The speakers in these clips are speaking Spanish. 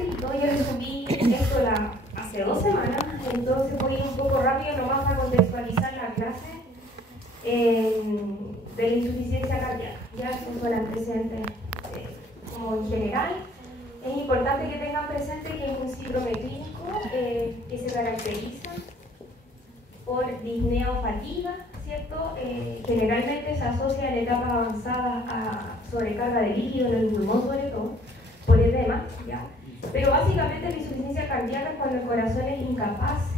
escrito, yo le subí esto hace 2 semanas, entonces voy a ir un poco rápido nomás para contextualizar la clase de la insuficiencia cardíaca. Ya esos son antecedentes como en general. Es importante que tengan presente que es un síndrome clínico que se caracteriza por disnea o fatiga, ¿cierto? Generalmente se asocia en etapas avanzadas a sobrecarga de líquido en el pulmón, sobre todo, por edema, ¿ya? Pero básicamente la insuficiencia cardíaca es cuando el corazón es incapaz,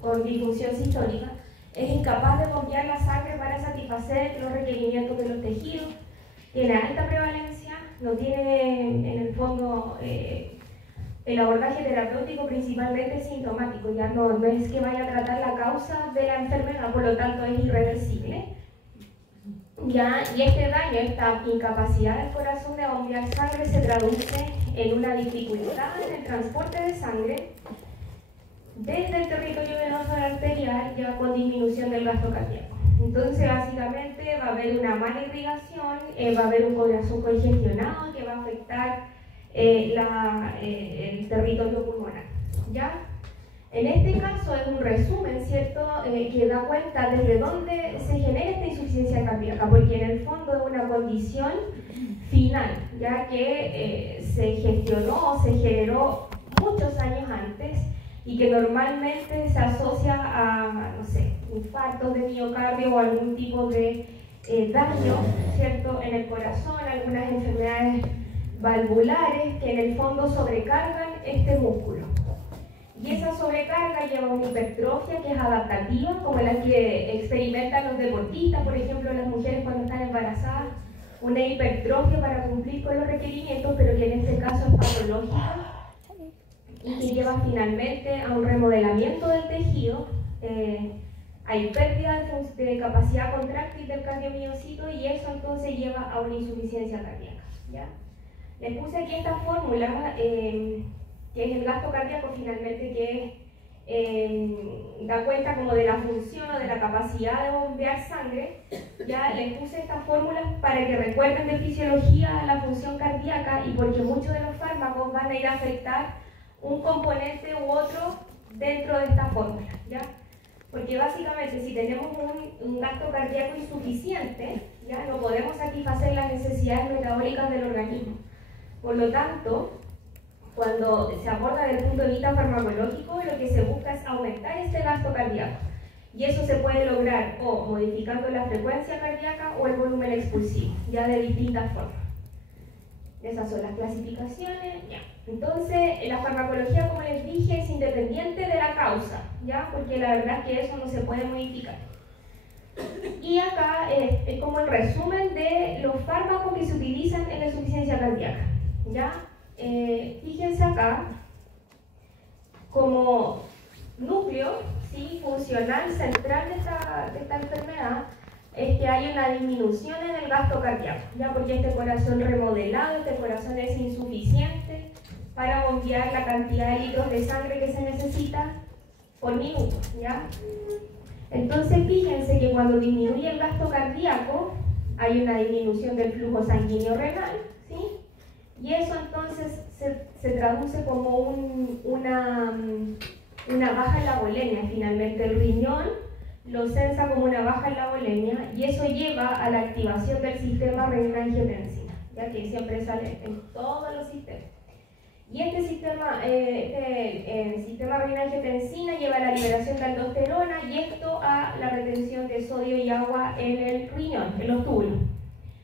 con disfunción sistólica, es incapaz de bombear la sangre para satisfacer los requerimientos de los tejidos, tiene alta prevalencia, no tiene en el fondo el abordaje terapéutico principalmente sintomático, ya no es que vaya a tratar la causa de la enfermedad, por lo tanto es irreversible. Ya, y este daño, esta incapacidad del corazón de bombear sangre se traduce en una dificultad en el transporte de sangre desde el territorio venoso arterial, ya con disminución del gasto cardíaco. Entonces, básicamente va a haber una mala irrigación, va a haber un corazón congestionado que va a afectar el territorio pulmonar. ¿Ya? En este caso es un resumen, ¿cierto?, que da cuenta desde dónde se genera esta insuficiencia cardíaca, porque en el fondo es una condición final, ya que se gestionó o se generó muchos años antes y que normalmente se asocia a, no sé, infartos de miocardio o algún tipo de daño, ¿cierto?, en el corazón, algunas enfermedades valvulares que en el fondo sobrecargan este músculo. Y esa sobrecarga lleva a una hipertrofia que es adaptativa, como la que experimentan los deportistas, por ejemplo, las mujeres cuando están embarazadas, una hipertrofia para cumplir con los requerimientos, pero que en este caso es patológica y que lleva finalmente a un remodelamiento del tejido. Hay pérdida de capacidad contráctil del cardiomiocito y eso entonces lleva a una insuficiencia cardíaca, ¿ya? Les puse aquí esta fórmula, que es el gasto cardíaco finalmente, que da cuenta como de la función o de la capacidad de bombear sangre. Ya les puse estas fórmulas para que recuerden de fisiología la función cardíaca y porque muchos de los fármacos van a ir a afectar un componente u otro dentro de esta fórmula, ¿ya? Porque básicamente si tenemos un gasto cardíaco insuficiente, ya no podemos satisfacer las necesidades metabólicas del organismo. Por lo tanto, cuando se aborda desde el punto de vista farmacológico, lo que se busca es aumentar este gasto cardíaco. Y eso se puede lograr o modificando la frecuencia cardíaca o el volumen expulsivo, ya de distintas formas. Esas son las clasificaciones, ya. Entonces, la farmacología, como les dije, es independiente de la causa, ya, porque la verdad es que eso no se puede modificar. Y acá es como el resumen de los fármacos que se utilizan en la insuficiencia cardíaca, ya. Fíjense acá, como núcleo, ¿sí?, funcional central de esta enfermedad, es que hay una disminución en el gasto cardíaco, ya, porque este corazón remodelado, este corazón es insuficiente para bombear la cantidad de litros de sangre que se necesita por minuto, ¿ya? Entonces fíjense que cuando disminuye el gasto cardíaco hay una disminución del flujo sanguíneo renal, ¿sí? Y eso entonces se traduce como una baja en la volemia. Finalmente el riñón lo sensa como una baja en la volemia y eso lleva a la activación del sistema renina-angiotensina, ya que siempre sale en todos los sistemas. Y este sistema renina-angiotensina lleva a la liberación de aldosterona y esto a la retención de sodio y agua en el riñón, en los túbulos,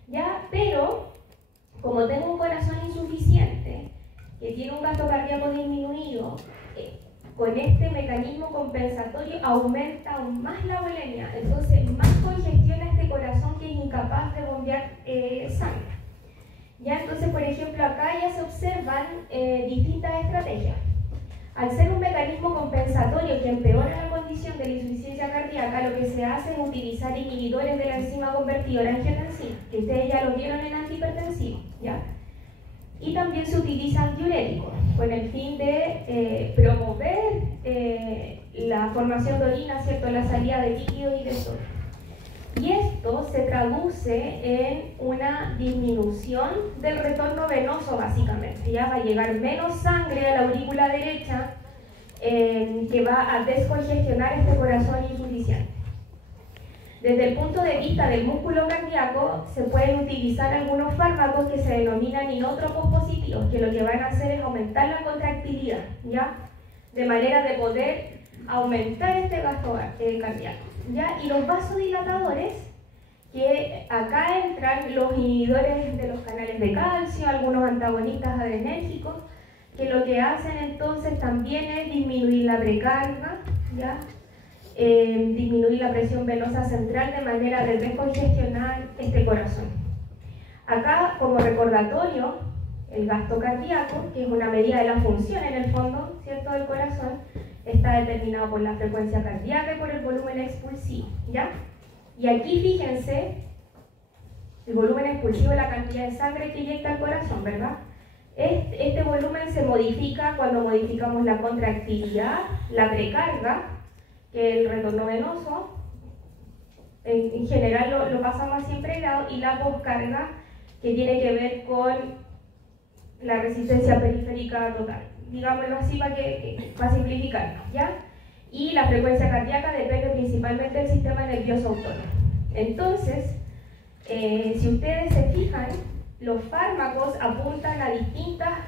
¿ya? Pero como tengo un corazón insuficiente, que tiene un gasto cardíaco disminuido, con este mecanismo compensatorio aumenta aún más la volemia, entonces más congestiona este corazón que es incapaz de bombear sangre. Ya, entonces, por ejemplo, acá ya se observan distintas estrategias. Al ser un mecanismo compensatorio que empeora la condición de la insuficiencia cardíaca, lo que se hace es utilizar inhibidores de la enzima convertidora angiotensina, que ustedes ya lo vieron en antihipertensivo, ¿ya? Y también se utilizan diuréticos, con el fin de promover la formación de orina, ¿cierto?, la salida de líquidos y de sodio. Y esto se traduce en una disminución del retorno venoso, básicamente. Ya va a llegar menos sangre a la aurícula derecha, que va a descongestionar este corazón insuficiente. Desde el punto de vista del músculo cardíaco, se pueden utilizar algunos fármacos que se denominan inótropos positivos, que lo que van a hacer es aumentar la contractilidad, ¿ya? De manera de poder aumentar este gasto cardíaco, ¿ya? Y los vasodilatadores, que acá entran los inhibidores de los canales de calcio, algunos antagonistas adrenérgicos, que lo que hacen entonces también es disminuir la precarga, ¿ya? Disminuir la presión venosa central de manera de descongestionar este corazón. Acá, como recordatorio, el gasto cardíaco, que es una medida de la función en el fondo, ¿cierto?, del corazón, está determinado por la frecuencia cardíaca y por el volumen expulsivo, ¿ya? Y aquí fíjense, el volumen expulsivo es la cantidad de sangre que inyecta el corazón, ¿verdad? Este volumen se modifica cuando modificamos la contractilidad, la precarga, que es el retorno venoso, en general lo pasamos a 100 grados, y la poscarga, que tiene que ver con la resistencia periférica total, digámoslo así para simplificarlo, ¿ya? Y la frecuencia cardíaca depende principalmente del sistema nervioso autónomo. Entonces, si ustedes se fijan, los fármacos apuntan a distintas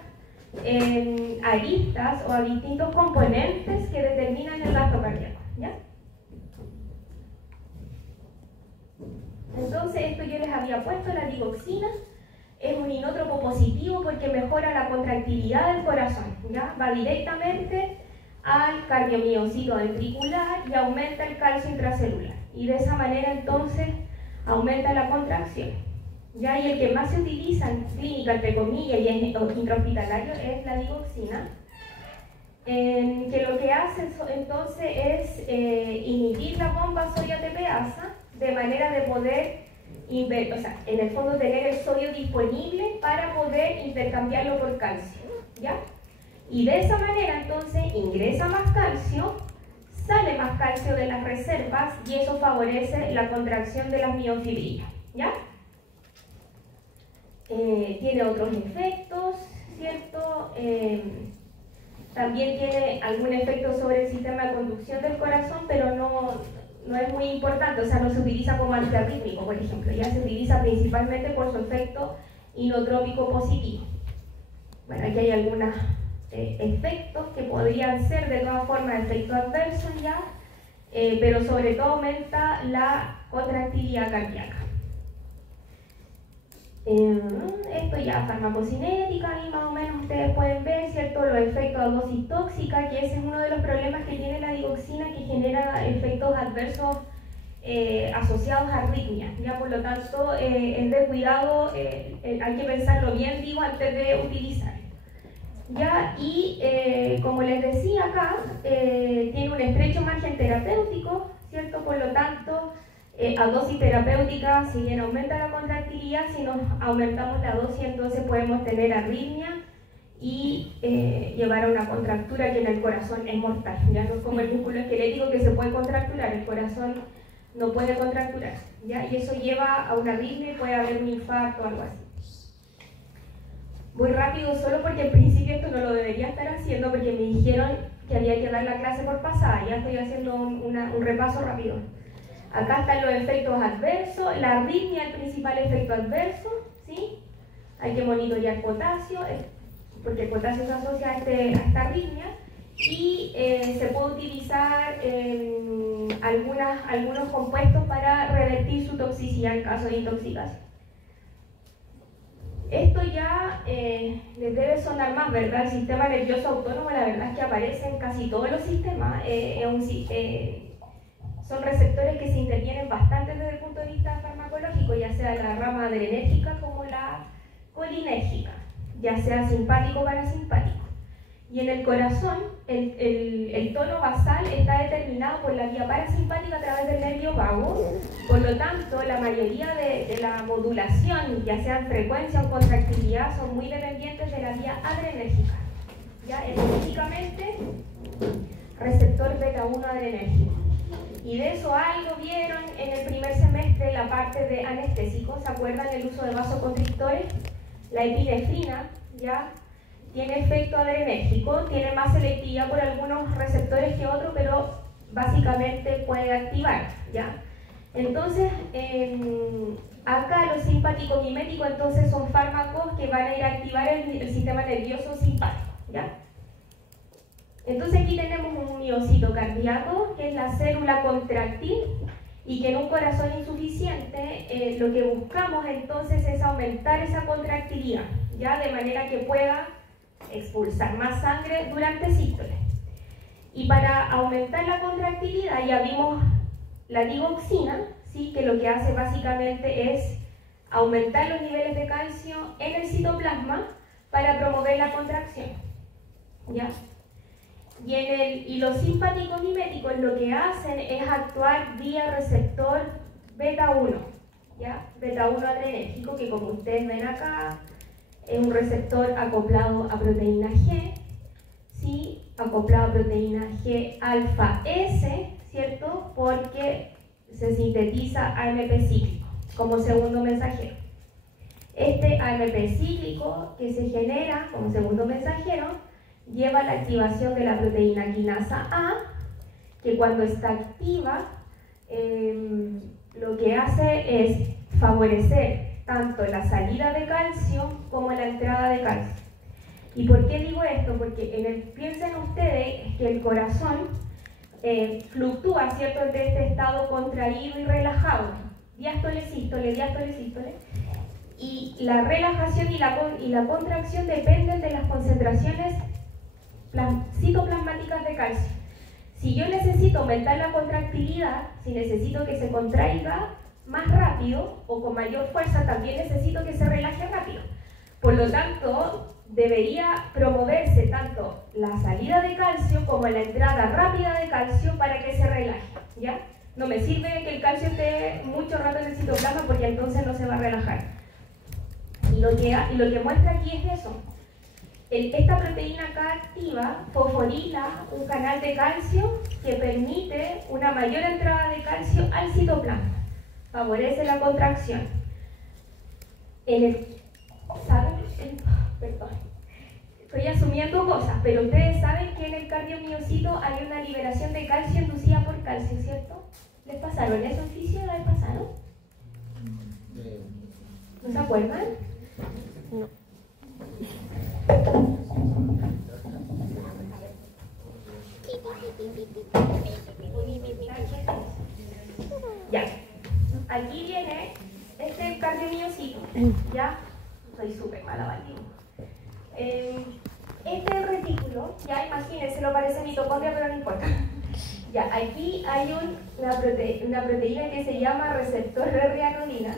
aristas o a distintos componentes que determinan el gasto cardíaco, ¿ya? Entonces, esto yo les había puesto, la digoxina es un inótropo positivo porque mejora la contractilidad del corazón, ¿ya? Va directamente al cardiomiocito ventricular y aumenta el calcio intracelular, y de esa manera entonces aumenta la contracción, ¿ya? Y el que más se utiliza en clínica, entre comillas, y en intrahospitalario es la digoxina, que lo que hace entonces es inhibir la bomba sodio-ATPasa de manera de poder, o sea, en el fondo tener el sodio disponible para poder intercambiarlo por calcio, ¿ya? Y de esa manera entonces ingresa más calcio, sale más calcio de las reservas, y eso favorece la contracción de las miofibrilas, ¿ya? Tiene otros efectos, ¿cierto? También tiene algún efecto sobre el sistema de conducción del corazón, pero no es muy importante, o sea, no se utiliza como antiarrítmico, por ejemplo, ya se utiliza principalmente por su efecto inotrópico positivo. Bueno, aquí hay algunos efectos que podrían ser de todas formas efectos adversos ya, pero sobre todo aumenta la contractilidad cardíaca. Esto ya farmacocinética, y más o menos ustedes pueden ver, ¿cierto?, los efectos de dosis tóxica, que ese es uno de los problemas que tiene la digoxina, que genera efectos adversos asociados a arritmias, ya. Por lo tanto es de cuidado, hay que pensarlo bien, digo, antes de utilizar, ya. Y como les decía acá, tiene un estrecho margen terapéutico, ¿cierto? Por lo tanto, a dosis terapéutica, si bien aumenta la contractilidad, si nos aumentamos la dosis, entonces podemos tener arritmia y llevar a una contractura que en el corazón es mortal. Ya no es como el músculo esquelético que se puede contracturar, el corazón no puede contracturarse, ¿ya? Y eso lleva a una arritmia y puede haber un infarto o algo así. Voy rápido solo porque en principio esto no lo debería estar haciendo, porque me dijeron que había que dar la clase por pasada. Ya estoy haciendo un repaso rápido. Acá están los efectos adversos. La arritmia es el principal efecto adverso, ¿sí? Hay que monitorear potasio, porque el potasio se asocia a esta arritmia, y se puede utilizar algunos compuestos para revertir su toxicidad en caso de intoxicación. Esto ya les debe sonar más, ¿verdad? El sistema nervioso autónomo, la verdad es que aparece en casi todos los sistemas. Son receptores que se intervienen bastante desde el punto de vista farmacológico, ya sea la rama adrenérgica como la colinérgica, ya sea simpático o parasimpático. Y en el corazón, el tono basal está determinado por la vía parasimpática a través del nervio vago. Por lo tanto, la mayoría de la modulación, ya sea en frecuencia o contractilidad, son muy dependientes de la vía adrenérgica. Ya, específicamente, receptor beta 1 adrenérgico. Y de eso algo vieron en el primer semestre la parte de anestésicos, ¿se acuerdan? El uso de vasoconstrictores. La epinefrina, ¿ya? Tiene efecto adrenérgico, tiene más selectividad por algunos receptores que otros, pero básicamente puede activar, ¿ya? Entonces, acá los simpáticos miméticos entonces son fármacos que van a ir a activar el sistema nervioso simpático, ¿ya? Entonces aquí tenemos un miocito cardíaco, que es la célula contráctil, y que en un corazón insuficiente lo que buscamos entonces es aumentar esa contractilidad, ¿ya? De manera que pueda expulsar más sangre durante sístole. Y para aumentar la contractilidad ya vimos la digoxina, ¿sí? Que lo que hace básicamente es aumentar los niveles de calcio en el citoplasma para promover la contracción, ¿ya? Y los simpáticos miméticos lo que hacen es actuar vía receptor beta 1, ¿ya? Beta 1 adrenérgico, que como ustedes ven acá, es un receptor acoplado a proteína G, ¿sí? Acoplado a proteína G alfa S, ¿cierto? Porque se sintetiza AMP cíclico como segundo mensajero. Este AMP cíclico que se genera como segundo mensajero lleva a la activación de la proteína quinasa A, que cuando está activa lo que hace es favorecer tanto la salida de calcio como la entrada de calcio. ¿Y por qué digo esto? Porque piensen ustedes que el corazón fluctúa, ¿cierto?, entre este estado contraído y relajado, diástole, sístole, diástole, sístole, y la relajación y la contracción dependen de las concentraciones citoplasmáticas de calcio. Si yo necesito aumentar la contractilidad, si necesito que se contraiga más rápido o con mayor fuerza, también necesito que se relaje rápido. Por lo tanto, debería promoverse tanto la salida de calcio como la entrada rápida de calcio para que se relaje, ¿ya? No me sirve que el calcio esté mucho rato en el citoplasma porque entonces no se va a relajar. Y lo que muestra aquí es eso. Esta proteína acá activa fosforila un canal de calcio que permite una mayor entrada de calcio al citoplasma. Favorece la contracción. ¿Saben? Perdón. Estoy asumiendo cosas, pero ustedes saben que en el cardiomiocito hay una liberación de calcio inducida por calcio, ¿cierto? ¿Les pasaron eso en fisio la vez pasada? ¿No se acuerdan? No. Ya, aquí viene este cardiomiocito, ya, soy súper mala batido. Este retículo, ya imagínense, lo parece mitocondria, pero no importa. Ya, aquí hay una proteína que se llama receptor de reanodina,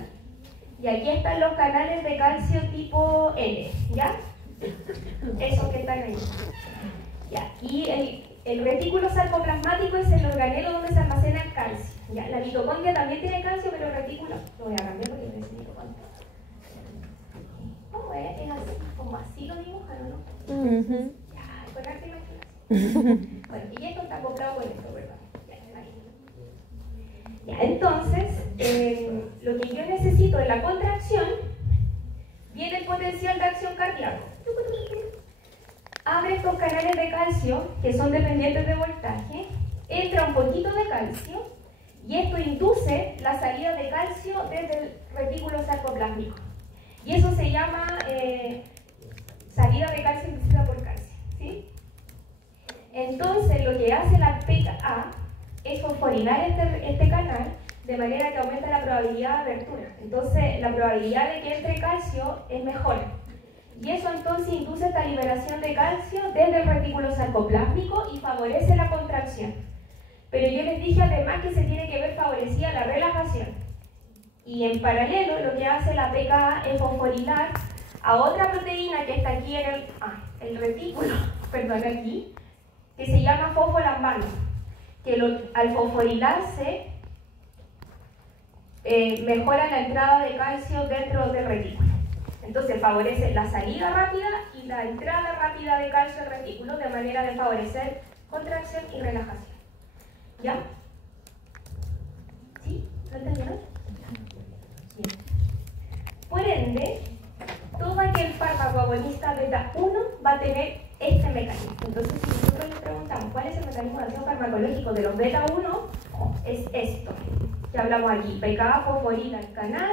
y aquí están los canales de calcio tipo N, ¿ya? Esos que están ahí. Ya, y el retículo sarcoplasmático es el organelo donde se almacena el calcio. Ya, la mitocondria también tiene calcio, pero el retículo lo voy a cambiar porque no es mitocondria. ¿Cómo es? ¿Es así? ¿Como así lo dibujan o no? Ya, con arte imaginación. Bueno, y esto está acoplado con esto, ¿verdad? Ya, entonces, lo que yo necesito de la contracción, viene el potencial de acción cardíaco. Abre estos canales de calcio que son dependientes de voltaje, entra un poquito de calcio y esto induce la salida de calcio desde el retículo sarcoplásmico. Y eso se llama salida de calcio inducida por calcio, ¿sí? Entonces, lo que hace la PKA es fosforilar este canal de manera que aumenta la probabilidad de abertura. Entonces, la probabilidad de que entre calcio es mejor. Y eso entonces induce esta liberación de calcio desde el retículo sarcoplásmico y favorece la contracción. Pero yo les dije además que se tiene que ver favorecida la relajación. Y en paralelo, lo que hace la PKA es fosforilar a otra proteína que está aquí en el retículo, perdón, aquí, que se llama fosfolambano, que al fosforilarse mejora la entrada de calcio dentro del retículo. Entonces favorece la salida rápida y la entrada rápida de calcio al retículo de manera de favorecer contracción y relajación. ¿Ya? ¿Lo entendieron? Bien. Por ende, todo aquel fármaco agonista beta 1 va a tener este mecanismo. Entonces, si nosotros le preguntamos cuál es el mecanismo de acción farmacológico de los beta 1, es esto que hablamos aquí: PKA fosforila al canal,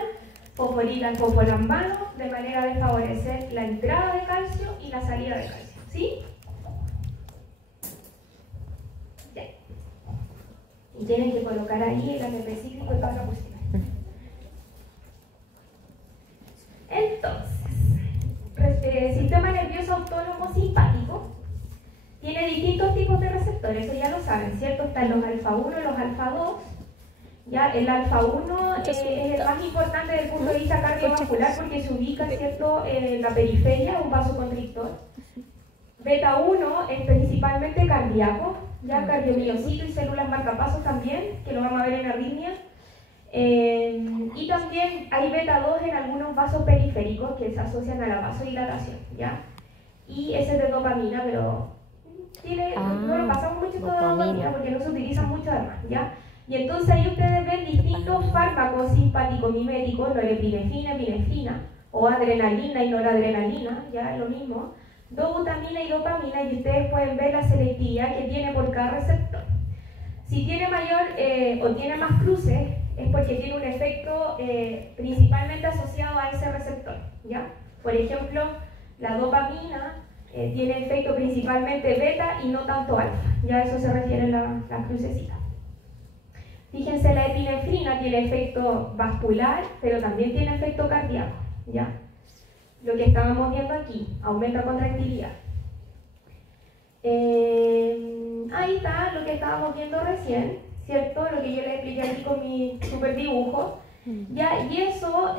fosforila al fosfolambano, de manera de favorecer la entrada de calcio y la salida de calcio. ¿Sí? Ya. Y tienen que colocar ahí el ATP cíclico y toda la cuestión. Entonces, sistema nervioso autónomo simpático tiene distintos tipos de receptores, eso ya lo saben, ¿cierto? Están los alfa 1 y los alfa 2. Ya, el alfa 1 es el más importante desde el punto de vista cardiovascular porque se ubica, ¿cierto?, en la periferia, un vasoconstrictor. Beta 1 es principalmente cardíaco, ya cardiomiocito y células marcapasos también, que lo vamos a ver en arritmia. Y también hay beta 2 en algunos vasos periféricos que se asocian a la vasodilatación, ¿ya? Y ese es de dopamina, pero no lo pasamos mucho con dopamina porque no se utiliza mucho además, ¿ya? Y entonces ahí ustedes ven distintos fármacos simpático-miméticos, norepinefrina, epinefrina, o adrenalina y noradrenalina, ya es lo mismo, dobutamina y dopamina, y ustedes pueden ver la selectividad que tiene por cada receptor. Si tiene mayor o tiene más cruces, es porque tiene un efecto principalmente asociado a ese receptor, ¿ya? Por ejemplo, la dopamina tiene efecto principalmente beta y no tanto alfa, ya a eso se refiere la crucecita. Fíjense, la epinefrina tiene efecto vascular, pero también tiene efecto cardíaco, ¿ya? Lo que estábamos viendo aquí, aumenta contractilidad. Ahí está lo que estábamos viendo recién, ¿cierto? Lo que yo les expliqué aquí con mi super dibujo, ¿ya? Y eso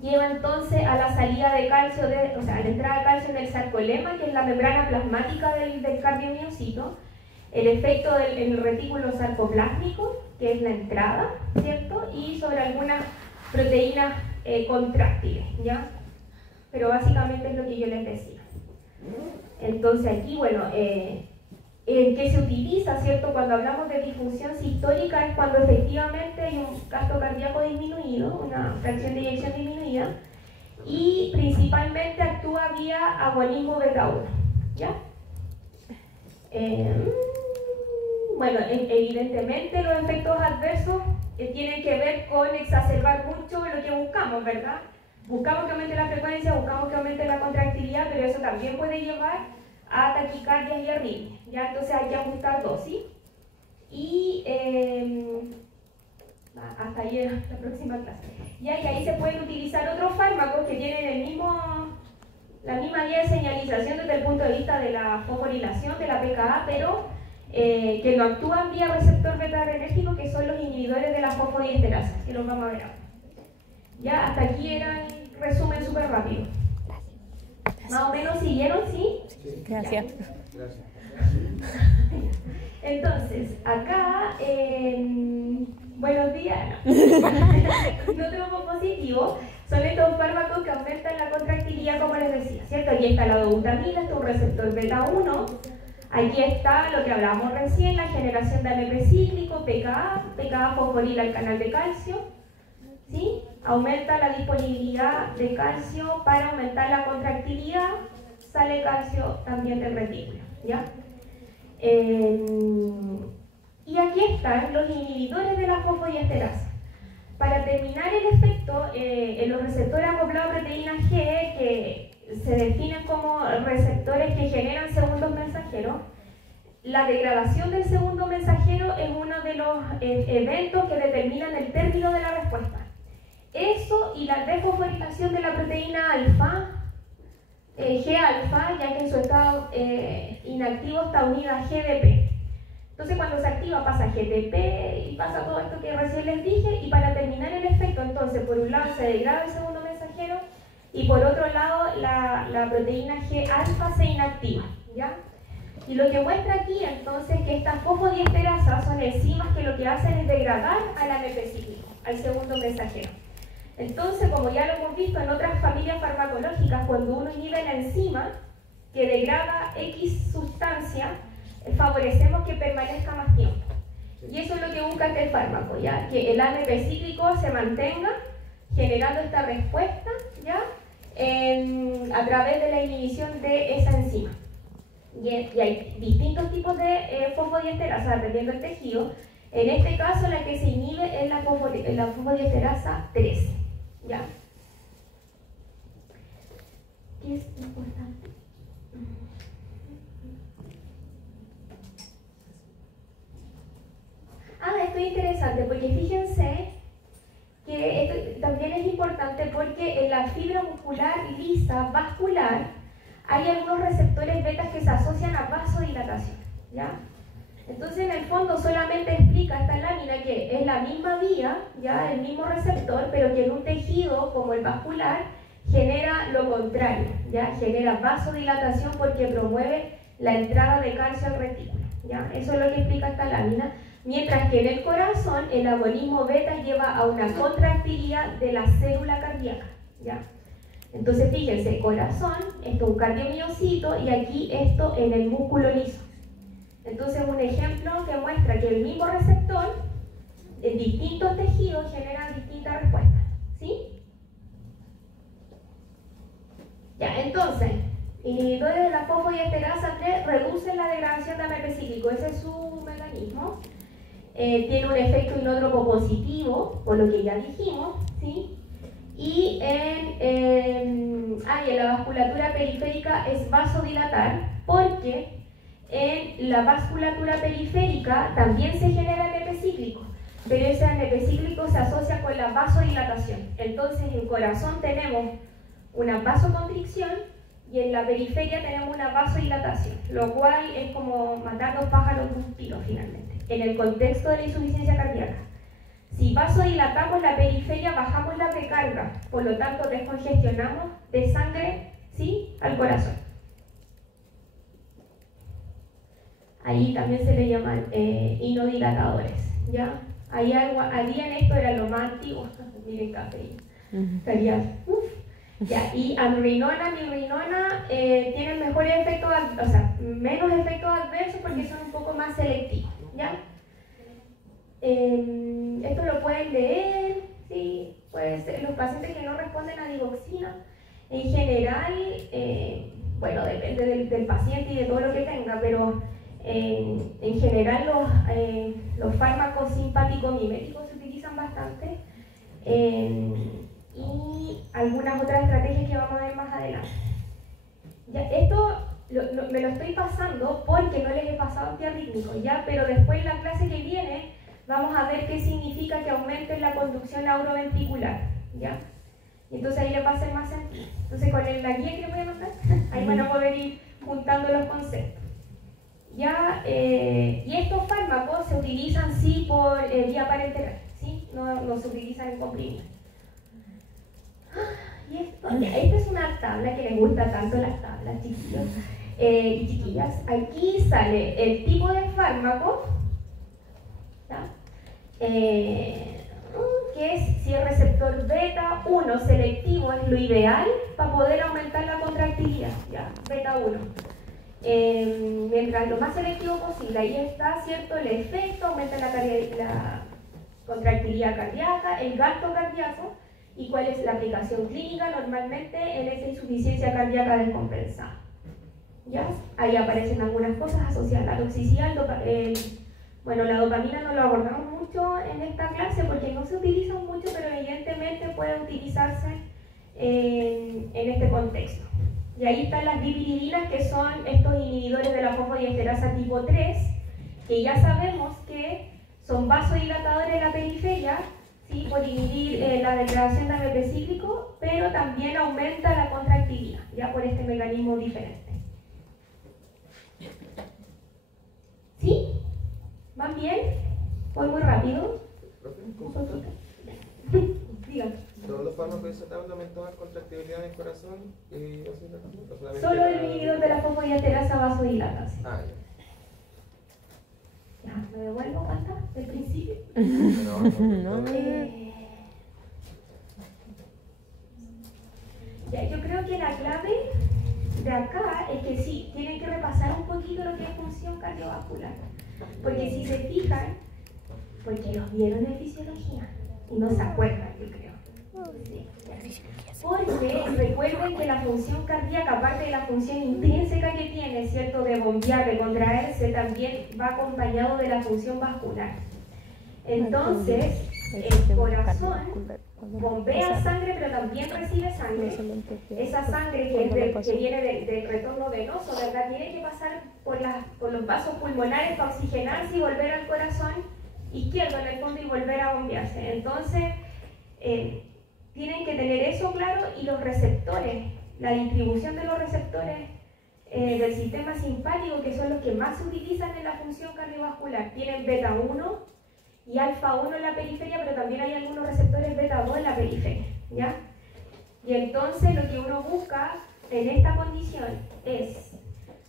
lleva entonces a la salida de calcio, o sea, a la entrada de calcio en el sarcoelema, que es la membrana plasmática del cardiomiocito, el efecto en el retículo sarcoplásmico, que es la entrada, ¿cierto? Y sobre algunas proteínas contráctiles, ¿ya? Pero básicamente es lo que yo les decía. Entonces aquí, bueno, ¿en qué se utiliza, cierto? Cuando hablamos de disfunción sistólica es cuando efectivamente hay un gasto cardíaco disminuido, una fracción de eyección disminuida, y principalmente actúa vía agonismo beta 1, ¿ya? Bueno, evidentemente los efectos adversos tienen que ver con exacerbar mucho lo que buscamos, ¿verdad? Buscamos que aumente la frecuencia, buscamos que aumente la contractilidad, pero eso también puede llevar a taquicardias y arritmias, ¿ya? Entonces hay que ajustar dosis. Y hasta ahí en la próxima clase. Ya, y ahí se pueden utilizar otros fármacos que tienen la misma vía de señalización desde el punto de vista de la fosforilación, de la PKA, pero que no actúan vía receptor beta-adrenérgico, que son los inhibidores de la fosfodiesterasa, que los vamos a ver ahora. Ya, hasta aquí era el resumen súper rápido. ¿Más o menos siguieron, sí? Gracias. Gracias. Entonces, acá, buenos días, no tengo positivo, son estos fármacos que aumentan la contractilidad, como les decía, ¿cierto? Aquí está la dobutamina, este es un receptor beta 1, aquí está lo que hablábamos recién, la generación de AMP cíclico, PKA fosforila al canal de calcio, ¿sí? Aumenta la disponibilidad de calcio para aumentar la contractilidad, sale calcio también del retículo, ¿ya? Y aquí están los inhibidores de la fosfodiesterasa. Para terminar el efecto, en los receptores acoplados a proteína G, que se definen como receptores que generan segundos mensajeros, la degradación del segundo mensajero es uno de los eventos que determinan el término de la respuesta. Eso y la desfosforilación de la proteína alfa, G-alfa, ya que en su estado inactivo está unida a GDP. Entonces cuando se activa pasa GTP y pasa todo esto que recién les dije, y para terminar el efecto, entonces por un lado se degrada el segundo mensajero y por otro lado la proteína G-alfa se inactiva, ¿ya? Y lo que muestra aquí entonces que estas fosfodiesterasas son enzimas que lo que hacen es degradar al AMP cíclico, al segundo mensajero. Entonces, como ya lo hemos visto en otras familias farmacológicas, cuando uno inhibe la enzima que degrada X sustancia, favorecemos que permanezca más tiempo. Y eso es lo que busca este fármaco, ¿ya? Que el AMP cíclico se mantenga generando esta respuesta, ¿ya? A través de la inhibición de esa enzima. Y hay distintos tipos de fosfodiesterasa dependiendo del tejido. En este caso, la que se inhibe es la fosfodiesterasa 3, ¿ya? ¿Qué es importante? Esto es interesante porque fíjense que esto también es importante porque en la fibra muscular lisa vascular hay algunos receptores betas que se asocian a vasodilatación, ¿ya? Entonces en el fondo solamente explica esta lámina que es la misma vía, ¿ya? El mismo receptor, pero que en un tejido como el vascular genera lo contrario, ¿ya? Genera vasodilatación porque promueve la entrada de calcio al retículo, ¿ya? Eso es lo que explica esta lámina. Mientras que en el corazón el agonismo beta lleva a una contractilidad de la célula cardíaca, ¿ya? Entonces fíjense, corazón, esto es un cardiomiocito y aquí esto en el músculo liso. Entonces un ejemplo que muestra que el mismo receptor en distintos tejidos genera distintas respuestas, ¿sí? Ya, entonces, inhibidores de la fosfodiesterasa 3 reducen la degradación de AMP cíclico, ese es su mecanismo. Tiene un efecto inótropo positivo, por lo que ya dijimos, ¿sí? Y en la vasculatura periférica es vasodilatar, porque en la vasculatura periférica también se genera AMP cíclico, pero ese AMP cíclico se asocia con la vasodilatación. Entonces en corazón tenemos una vasoconstricción y en la periferia tenemos una vasodilatación, lo cual es como matar dos pájaros de un tiro finalmente, en el contexto de la insuficiencia cardíaca. Si vasodilatamos la periferia, bajamos la precarga, por lo tanto descongestionamos de sangre, ¿sí?, al corazón. Ahí también se le llaman inodilatadores, ¿ya? Ahí harían esto, era lo más antiguo, miren cafeína, estaría, ya, y amiodarona, milrinona tienen mejores efectos, o sea, menos efectos adversos porque son un poco más selectivos, ¿ya? Esto lo pueden leer, ¿sí? Pues los pacientes que no responden a digoxina, en general, bueno, depende del paciente y de todo lo que tenga, pero en general los fármacos simpático-miméticos se utilizan bastante. Y algunas otras estrategias que vamos a ver más adelante. Ya, esto me lo estoy pasando porque no les he pasado antiarrítmicos, ¿ya? Pero después en la clase que viene vamos a ver qué significa que aumente la conducción neuroventricular, ¿ya? Y entonces ahí les va a hacer más sentido. Entonces con la guía que les voy a mandar, ahí van a poder ir juntando los conceptos. ¿Ya? Y estos fármacos se utilizan sí por vía parenteral, ¿sí? No se utilizan en comprimido. Y esta es una tabla que les gusta tanto, las tablas, chiquillos y chiquillas. Aquí sale el tipo de fármaco, ¿ya? Que es si el receptor beta 1 selectivo es lo ideal para poder aumentar la contractilidad, ¿ya? Beta 1. Mientras lo más selectivo posible, ahí está, ¿cierto? El efecto, aumenta la contractilidad cardíaca, el gasto cardíaco. ¿Y cuál es la aplicación clínica? Normalmente en esa insuficiencia cardíaca descompensada. ¿Ya? Ahí aparecen algunas cosas asociadas a la toxicidad. Bueno, la dopamina no lo abordamos mucho en esta clase porque no se utiliza mucho, pero evidentemente puede utilizarse en este contexto. Y ahí están las dipiridinas, que son estos inhibidores de la fosfodiesterasa tipo 3, que ya sabemos que son vasodilatadores en la periferia, ¿sí? Por inhibir la degradación de AMP cíclico, pero también aumenta la contractilidad, ya por este mecanismo diferente. ¿Sí? ¿Van bien? ¿Voy muy rápido? Dígame. ¿Todos los fármacos de esa tabla aumentaban contractibilidad en el corazón y vasodilatación? Solo el inhibidor de la fosfodiesterasa vasodilatación. Ya, ¿me devuelvo hasta del principio? Ya, yo creo que la clave de acá es que sí, tienen que repasar un poquito lo que es función cardiovascular. Porque si se fijan, Porque los vieron en fisiología y no se acuerdan, yo creo. Sí. Porque recuerden que la función cardíaca, aparte de la función intrínseca que tiene, ¿cierto?, de bombear, de contraerse, también va acompañado de la función vascular. Entonces, el corazón bombea sangre, pero también recibe sangre. Esa sangre que viene del retorno venoso, ¿verdad?, tiene que pasar por los vasos pulmonares para oxigenarse y volver al corazón izquierdo en el fondo y volver a bombearse. Entonces, tienen que tener eso claro, y los receptores, la distribución de los receptores del sistema simpático, que son los que más se utilizan en la función cardiovascular, tienen beta 1 y alfa 1 en la periferia, pero también hay algunos receptores beta 2 en la periferia, ¿ya? Y entonces lo que uno busca en esta condición es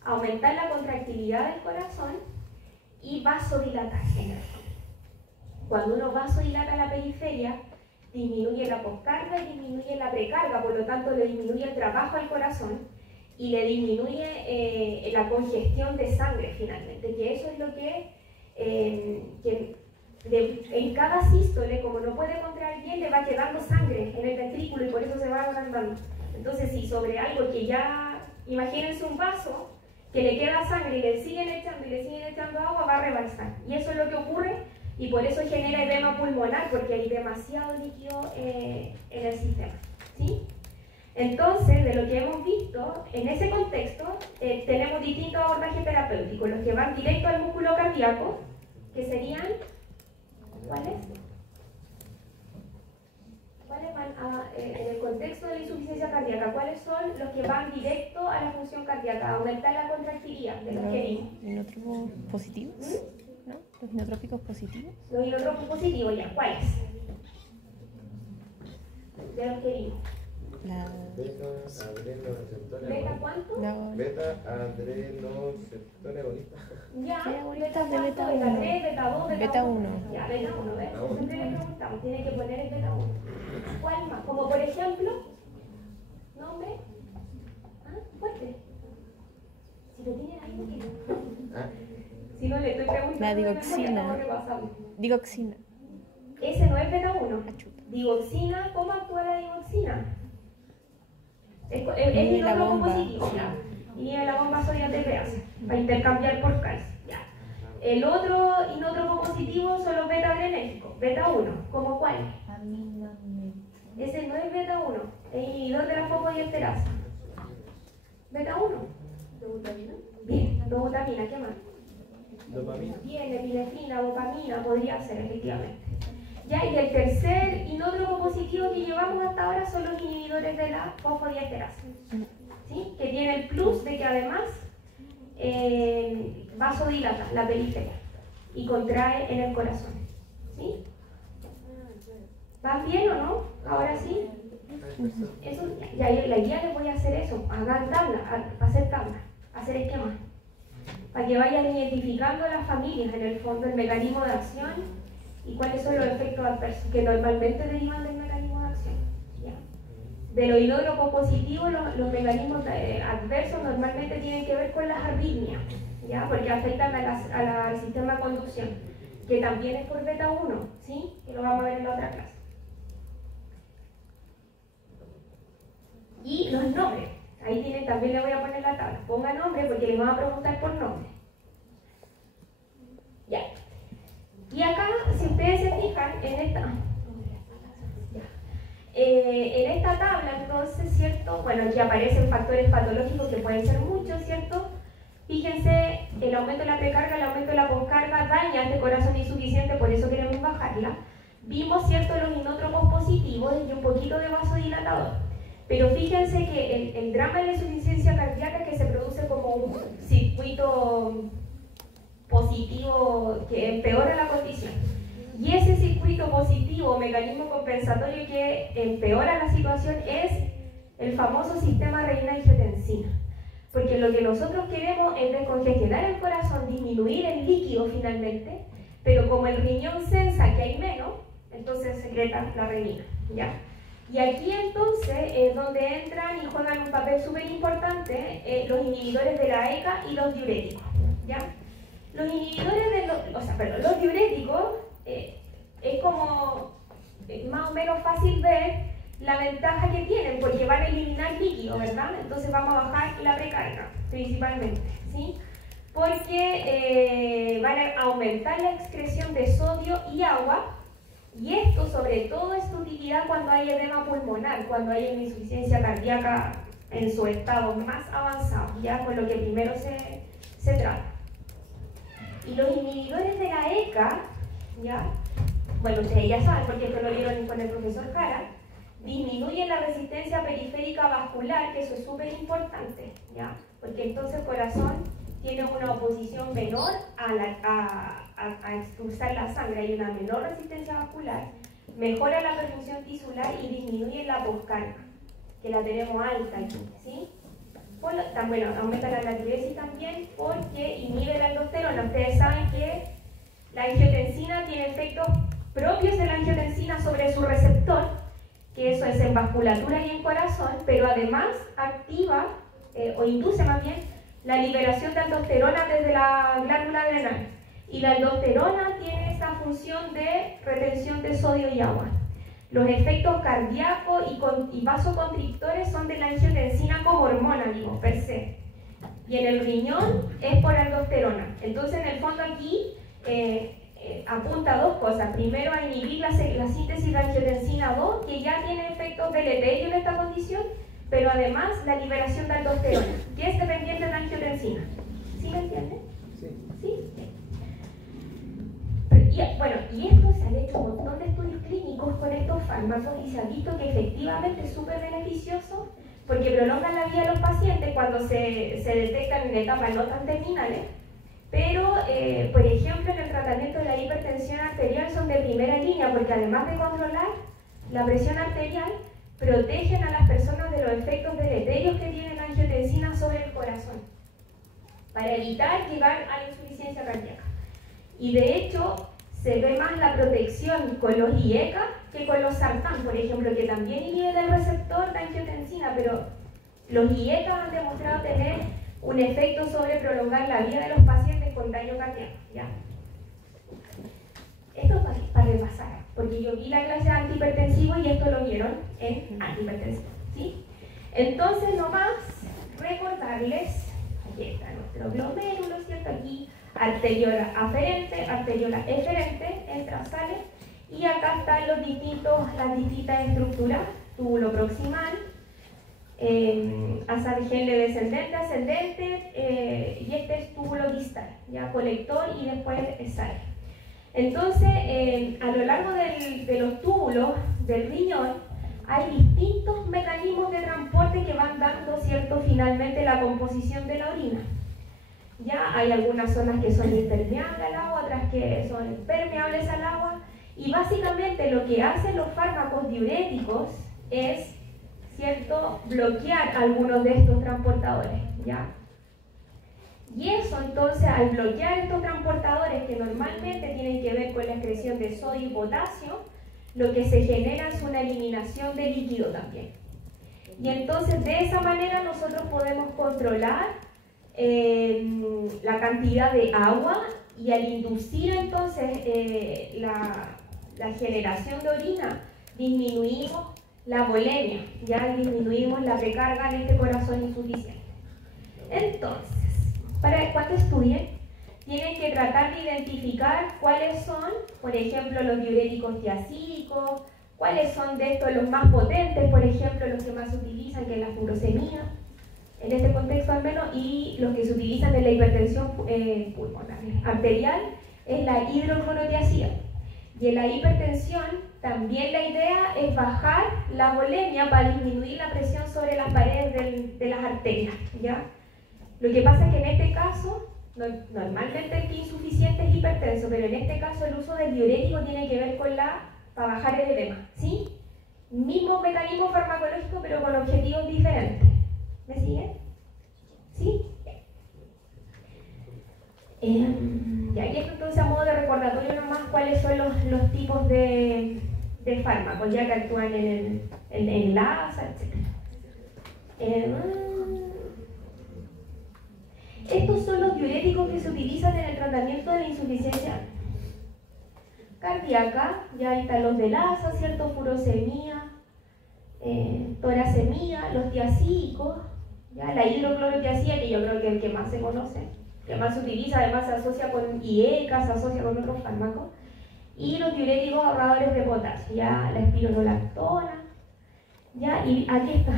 aumentar la contractilidad del corazón y vasodilatar. Cuando uno vasodilata la periferia, disminuye la poscarga y disminuye la precarga, por lo tanto le disminuye el trabajo al corazón y le disminuye la congestión de sangre finalmente, que eso es lo que en cada sístole, como no puede contraer bien, le va quedando sangre en el ventrículo y por eso se va agrandando. Entonces, si sobre algo que ya, imagínense un vaso que le queda sangre y le siguen echando agua, va a rebalsar. Y eso es lo que ocurre, y por eso genera edema pulmonar, porque hay demasiado líquido en el sistema, ¿sí? Entonces, de lo que hemos visto, en ese contexto, tenemos distintos abordajes terapéuticos, los que van directo al músculo cardíaco, que serían, ¿cuáles? ¿Cuáles van en el contexto de la insuficiencia cardíaca? ¿Cuáles son los que van directo a la función cardíaca, a aumentar la contractilidad de los que vimos? ¿Inotrópicos positivos? ¿No? ¿Los inotrópicos positivos? Los inotrópicos positivos, ya, ¿cuáles? De los que vimos. Beta adrenoreceptores. ¿Beta cuánto? Beta adrenoreceptores agonistas. Ya, sí, agonistas de beta 1. Beta 3, beta 2, Beta 1. Ya, beta 1, ¿ves? Siempre le preguntamos, tiene que poner el beta 1. ¿Cuál más? Como por ejemplo, nombre. Ah, fuerte. Si lo tienen ahí, ¿no quiero? Si no le estoy preguntando. La digoxina. Digoxina. Ese no es beta 1. Digoxina, ¿cómo actúa la digoxina? Es inotrópico positivo, ¿ya? Y la bomba sodia TPase, para intercambiar por calcio, ¿ya? El otro inotrópico positivo son los beta-adrenérgicos, beta 1, ¿como cuál? Ese no es beta 1, es inhibidor de la fosfodiesterasa. Beta 1. ¿Dobutamina? Bien, dobutamina, ¿qué más? Dopamina. Bien, epinefrina, dopamina, podría ser, efectivamente. Ya, y el tercer inotrópico positivo que llevamos hasta ahora son los inhibidores de la fosfodiesterasa, ¿sí? Que tiene el plus de que además vasodilata la periferia y contrae en el corazón, ¿sí? ¿Van bien o no? Ahora sí. Eso, ya, la guía les voy a hacer eso, hagan tabla, hacer tabla, hacer esquemas, para que vayan identificando las familias, en el fondo, el mecanismo de acción y cuáles son los efectos adversos que normalmente derivan del mecanismo de acción, ¿ya? De los inotrópicos positivos, los mecanismos adversos normalmente tienen que ver con las arritmias, ¿ya? Porque afectan al sistema de conducción, que también es por beta 1, ¿sí? Que lo vamos a ver en la otra clase. Y los nombres, ahí tienen, también le voy a poner la tabla. Ponga nombre porque les van a preguntar por nombre. Ya. Y acá, si ustedes se fijan, en esta tabla, entonces, ¿cierto? Bueno, aquí aparecen factores patológicos que pueden ser muchos, ¿cierto? Fíjense, el aumento de la precarga, el aumento de la poscarga daña este corazón insuficiente, por eso queremos bajarla. Vimos, ¿cierto?, los inotrópicos positivos y un poquito de vasodilatador. Pero fíjense que el drama de la insuficiencia cardíaca es que se produce como un circuito positivo que empeora la condición. Y ese circuito positivo, mecanismo compensatorio que empeora la situación, es el famoso sistema renina-angiotensina. Porque lo que nosotros queremos es descongestionar el corazón, disminuir el líquido finalmente, pero como el riñón sensa que hay menos, entonces secreta la renina, ¿ya? Y aquí entonces es donde entran y juegan un papel súper importante los inhibidores de la ECA y los diuréticos, ¿ya? Los inhibidores de los diuréticos es como más o menos fácil ver la ventaja que tienen, porque van a eliminar líquido, ¿verdad? Entonces vamos a bajar la precarga, principalmente, ¿sí? Porque van a aumentar la excreción de sodio y agua, y esto sobre todo es de utilidad cuando hay edema pulmonar, cuando hay una insuficiencia cardíaca en su estado más avanzado, ya con lo que primero se trata. Y los inhibidores de la ECA, ya, bueno, ustedes ya saben porque esto lo vieron con el profesor Jara, disminuyen la resistencia periférica vascular, que eso es súper importante, ¿ya? Porque entonces el corazón tiene una oposición menor a expulsar la sangre, hay una menor resistencia vascular, mejora la perfusión tisular y disminuye la poscarga, que la tenemos alta aquí, ¿sí? Bueno, aumenta la natriuresis también porque inhibe la aldosterona. Ustedes saben que la angiotensina tiene efectos propios de la angiotensina sobre su receptor, que eso es en vasculatura y en corazón, pero además activa o induce más bien la liberación de aldosterona desde la glándula adrenal. Y la aldosterona tiene esa función de retención de sodio y agua. Los efectos cardíacos y vasoconstrictores son de la angiotensina como hormona, digo, per se. Y en el riñón es por aldosterona. Entonces, en el fondo aquí apunta a dos cosas. Primero, a inhibir la síntesis de angiotensina 2, que ya tiene efectos deleterios en esta condición, pero además la liberación de aldosterona, que es dependiente de la angiotensina. ¿Sí me entienden? Sí. ¿Sí? Bueno, y esto se han hecho un montón de estudios clínicos con estos fármacos y se ha visto que efectivamente es súper beneficioso porque prolongan la vida de los pacientes cuando se detectan en etapas no tan terminales, pero, por ejemplo, en el tratamiento de la hipertensión arterial son de primera línea porque además de controlar la presión arterial, protegen a las personas de los efectos deleterios que tiene la angiotensina sobre el corazón para evitar llegar a la insuficiencia cardíaca. Y de hecho, se ve más la protección con los IECA que con los sartán, por ejemplo, que también inhiben el receptor de angiotensina, pero los IECA han demostrado tener un efecto sobre prolongar la vida de los pacientes con daño cardíaco, ¿ya? Esto es para repasar, porque yo vi la clase de antihipertensivo y esto lo vieron en antihipertensivo, ¿sí? Entonces, nomás recordarles, aquí está nuestro glomérulo, ¿cierto? Aquí arteriola aferente, arteriola eferente, entrasales, y acá están las distintas estructuras, túbulo proximal, ascendente, descendente, ascendente, y este es túbulo distal, ya colector y después sale. Entonces, a lo largo de los túbulos del riñón hay distintos mecanismos de transporte que van dando, ¿cierto?, finalmente la composición de la orina. Ya hay algunas zonas que son impermeables al agua, otras que son permeables al agua, y básicamente lo que hacen los fármacos diuréticos es, ¿cierto?, bloquear algunos de estos transportadores, ¿ya? Y eso entonces, al bloquear estos transportadores que normalmente tienen que ver con la excreción de sodio y potasio, lo que se genera es una eliminación de líquido también. Y entonces de esa manera nosotros podemos controlar la cantidad de agua, y al inducir entonces la generación de orina, disminuimos la volemia, ya disminuimos la recarga en este corazón insuficiente. Entonces, cuando estudien, tienen que tratar de identificar cuáles son, por ejemplo, los diuréticos diacídicos, cuáles son de estos los más potentes, por ejemplo, los que más se utilizan, que es la furosemida, en este contexto al menos, y los que se utilizan en la hipertensión pulmonar arterial es la hidroclorotiazida. Y en la hipertensión también la idea es bajar la volemia para disminuir la presión sobre las paredes de las arterias, ¿ya? Lo que pasa es que en este caso, normalmente el que es insuficiente es hipertenso, pero en este caso el uso del diurético tiene que ver con para bajar el edema, ¿sí? Mismo mecanismo farmacológico, pero con objetivos diferentes. ¿Me siguen? ¿Sí? Ya, y esto entonces a modo de recordatorio nomás cuáles son los tipos de fármacos, ya que actúan en la ASA, etc. Estos son los diuréticos que se utilizan en el tratamiento de la insuficiencia cardíaca, ya ahí están los del asa, ¿cierto? Furosemía, toracemia, los tiacídicos, ya la hidroclorotiacida, que yo creo que es el que más se conoce, que más se utiliza, además se asocia con IECA, se asocia con otros fármacos, y los diuréticos ahorradores de potasio, ya la espironolactona, ya, y aquí está,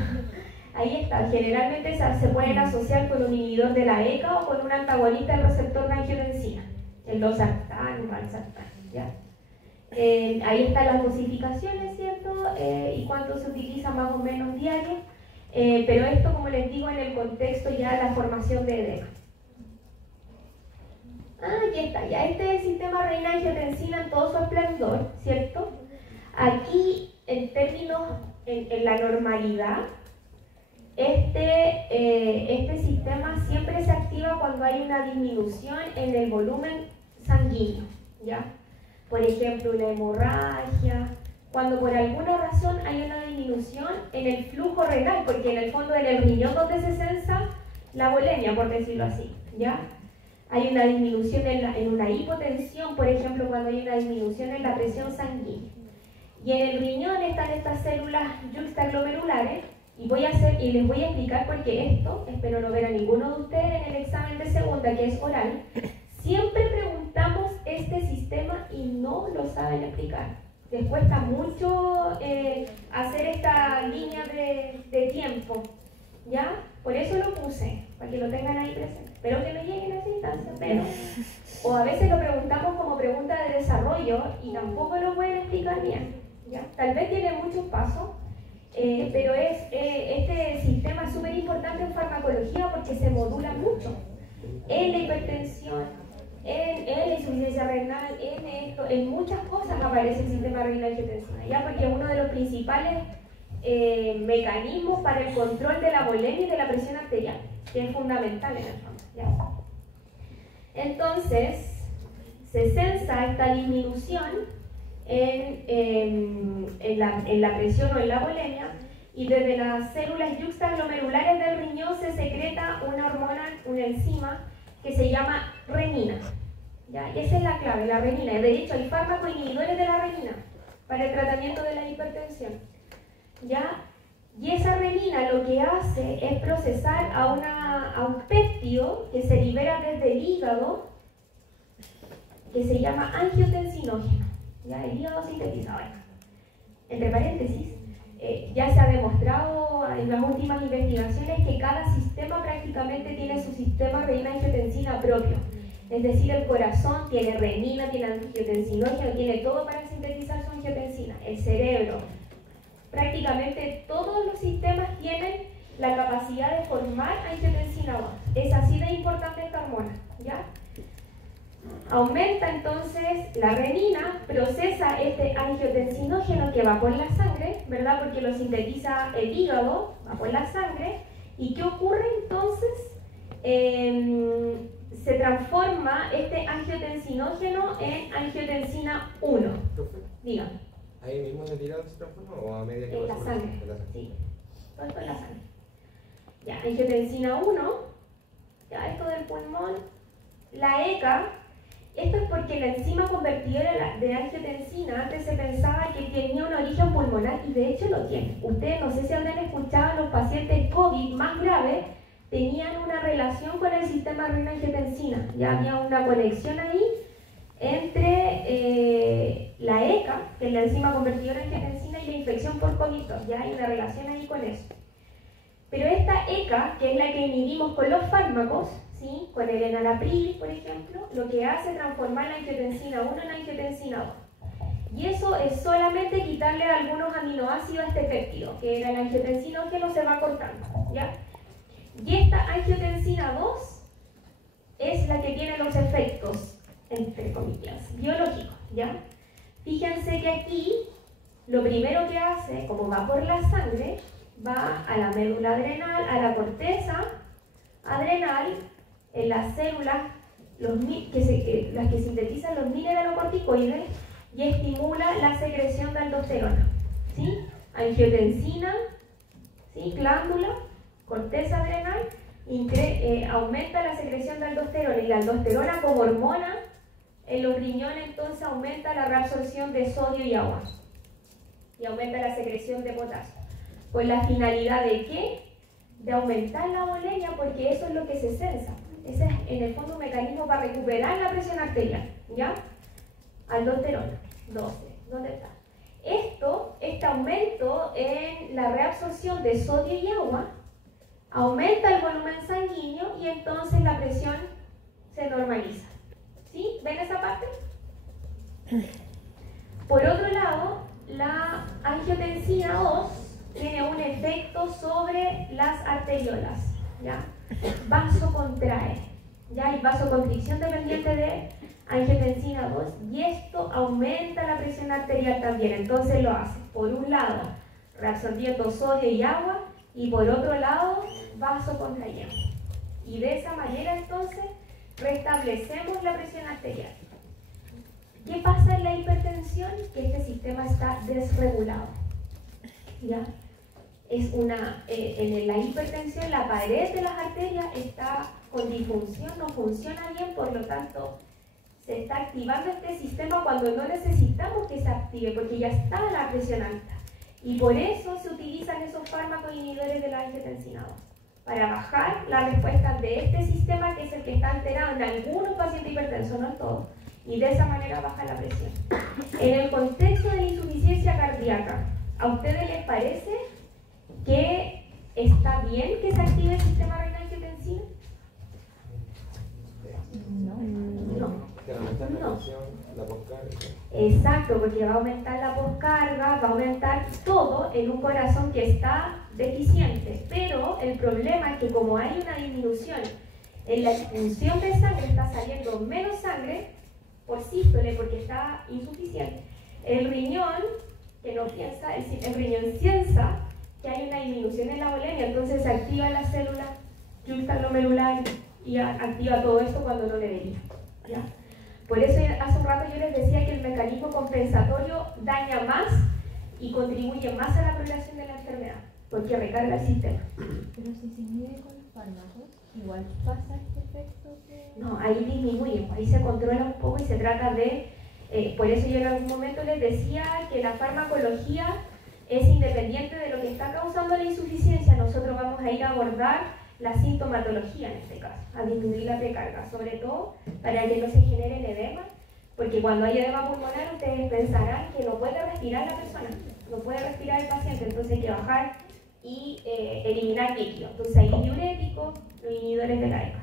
ahí está, generalmente se pueden asociar con un inhibidor de la ECA o con un antagonista del receptor de angiotensina, el losartán, el valsartán, ya. Ahí están las dosificaciones, ¿cierto? Y cuánto se utiliza más o menos diario, pero esto, como les digo, en el contexto ya de la formación de edema. Aquí está, ya este es el sistema renina-angiotensina en todo su esplendor, ¿cierto? Aquí, en términos, en la normalidad, este sistema siempre se activa cuando hay una disminución en el volumen sanguíneo, ¿ya? Por ejemplo, una hemorragia, cuando por alguna razón hay una disminución en el flujo renal, porque en el fondo en el riñón donde se censa la volemia, por decirlo así, ¿ya? Hay una disminución en una hipotensión, por ejemplo, cuando hay una disminución en la presión sanguínea. Y en el riñón están estas células yuxtaglomerulares, y les voy a explicar por qué esto, espero no ver a ninguno de ustedes en el examen de segunda, que es oral. Siempre preguntamos este sistema y no lo saben explicar. Les cuesta mucho hacer esta línea de tiempo, ¿ya? Por eso lo puse, para que lo tengan ahí presente. Espero que no lleguen a esa instancia, pero... O a veces lo preguntamos como pregunta de desarrollo y tampoco lo pueden explicar bien, ¿ya? Tal vez tiene muchos pasos, pero este sistema es súper importante en farmacología porque se modula mucho en la hipertensión, en la insuficiencia renal, en muchas cosas aparece el sistema renina-angiotensina, ya, porque es uno de los principales mecanismos para el control de la volemia y de la presión arterial, que es fundamental en el fondo, ¿ya? Entonces, se censa esta disminución en la presión o en la volemia, y desde las células yuxtaglomerulares del riñón se secreta una hormona, una enzima que se llama renina, ¿ya? Y esa es la clave, la renina. De hecho, hay fármacos inhibidores de la renina para el tratamiento de la hipertensión, ¿ya? Y esa renina lo que hace es procesar a un péptido que se libera desde el hígado, que se llama angiotensinógeno, ¿ya? El hígado sintetizador. Entre paréntesis, ya se ha demostrado en las últimas investigaciones que cada sistema prácticamente tiene su sistema renina-angiotensina propio. Es decir, el corazón tiene renina, tiene angiotensinógeno, tiene todo para sintetizar su angiotensina. El cerebro, prácticamente todos los sistemas tienen la capacidad de formar angiotensina 2. Es así de importante esta hormona, ¿ya? Aumenta entonces la renina, procesa este angiotensinógeno que va por la sangre, ¿verdad? Porque lo sintetiza el hígado, va por la sangre. ¿Y qué ocurre entonces? Se transforma este angiotensinógeno en angiotensina 1. Dígame. ¿Ahí mismo en el hígado se transforma o a medida que En va la sobre- sangre, en la sangre? sí. Todo esto en la sangre. Ya, angiotensina 1, ya esto del pulmón. La ECA, esto es porque la enzima convertidora de angiotensina antes se pensaba que tenía un origen pulmonar y de hecho lo tiene. Ustedes no sé si habrán escuchado, los pacientes COVID más graves tenían una relación con el sistema renina-angiotensina. Ya había una conexión ahí entre la ECA, que es la enzima convertidora de angiotensina, y la infección por COVID-2. Ya hay una relación ahí con eso. Pero esta ECA, que es la que inhibimos con los fármacos, ¿sí? Con el enalapril, por ejemplo, lo que hace es transformar la angiotensina 1 en angiotensina 2. Y eso es solamente quitarle algunos aminoácidos a este péptido, que era el angiotensinógeno, se va cortando, ¿ya? Y esta angiotensina 2 es la que tiene los efectos, entre comillas, biológicos, ¿ya? Fíjense que aquí, lo primero que hace, como va por la sangre, va a la médula adrenal, a la corteza adrenal, en las células, las que sintetizan los mineralocorticoides, y estimula la secreción de aldosterona, ¿sí? Angiotensina, ¿sí? Glándula, corteza adrenal, aumenta la secreción de aldosterona, y la aldosterona como hormona En los riñones entonces aumenta la reabsorción de sodio y agua y aumenta la secreción de potasio. ¿Con la finalidad de qué? De aumentar la volemia, porque eso es lo que se sensa. Ese es en el fondo un mecanismo para recuperar la presión arterial, ¿ya? Aldosterona, 12, ¿dónde está? Este aumento en la reabsorción de sodio y agua aumenta el volumen sanguíneo y entonces la presión se normaliza. ¿Sí? ¿Ven esa parte? Por otro lado, la angiotensina 2 tiene un efecto sobre las arteriolas, ¿ya? Vasocontrae, ¿ya? Hay vasoconstricción dependiente de angiotensina 2 y esto aumenta la presión arterial también. Entonces lo hace, por un lado, reabsorbiendo sodio y agua y por otro lado, vasocontrayendo. Y de esa manera entonces restablecemos la presión arterial. ¿Qué pasa en la hipertensión? Que este sistema está desregulado, ¿ya? En la hipertensión la pared de las arterias está con disfunción, no funciona bien, por lo tanto se está activando este sistema cuando no necesitamos que se active, porque ya está la presión alta. Y por eso se utilizan esos fármacos inhibidores de la angiotensina 2, para bajar la respuesta de este sistema, que es el que está alterado en algunos pacientes hipertensos, no en todos, y de esa manera baja la presión. En el contexto de la insuficiencia cardíaca, ¿a ustedes les parece que está bien que se active el sistema renal-angiotensina? No. Que aumentar la presión, la poscarga. Exacto, porque va a aumentar la poscarga, va a aumentar todo en un corazón que está deficiente. Pero el problema es que como hay una disminución en la expulsión de sangre, está saliendo menos sangre por sístole, porque está insuficiente. El riñón, que no piensa, el riñón piensa que hay una disminución en la volemia, entonces se activa la célula juxtaglomerular y activa todo esto cuando no debería, ¿ya? Por eso hace un rato yo les decía que el mecanismo compensatorio daña más y contribuye más a la progresión de la enfermedad, porque recarga el sistema. Pero si se inhibe con los fármacos, igual pasa este efecto que... No, ahí disminuye, ahí se controla un poco y se trata de... por eso yo en algún momento les decía que la farmacología es independiente de lo que está causando la insuficiencia. Nosotros vamos a ir a abordar la sintomatología en este caso, a disminuir la precarga, sobre todo para que no se genere el edema, porque cuando hay edema pulmonar ustedes pensarán que no puede respirar la persona, no puede respirar el paciente, entonces hay que bajar y eliminar líquido. Entonces hay diuréticos, los inhibidores de la ECA.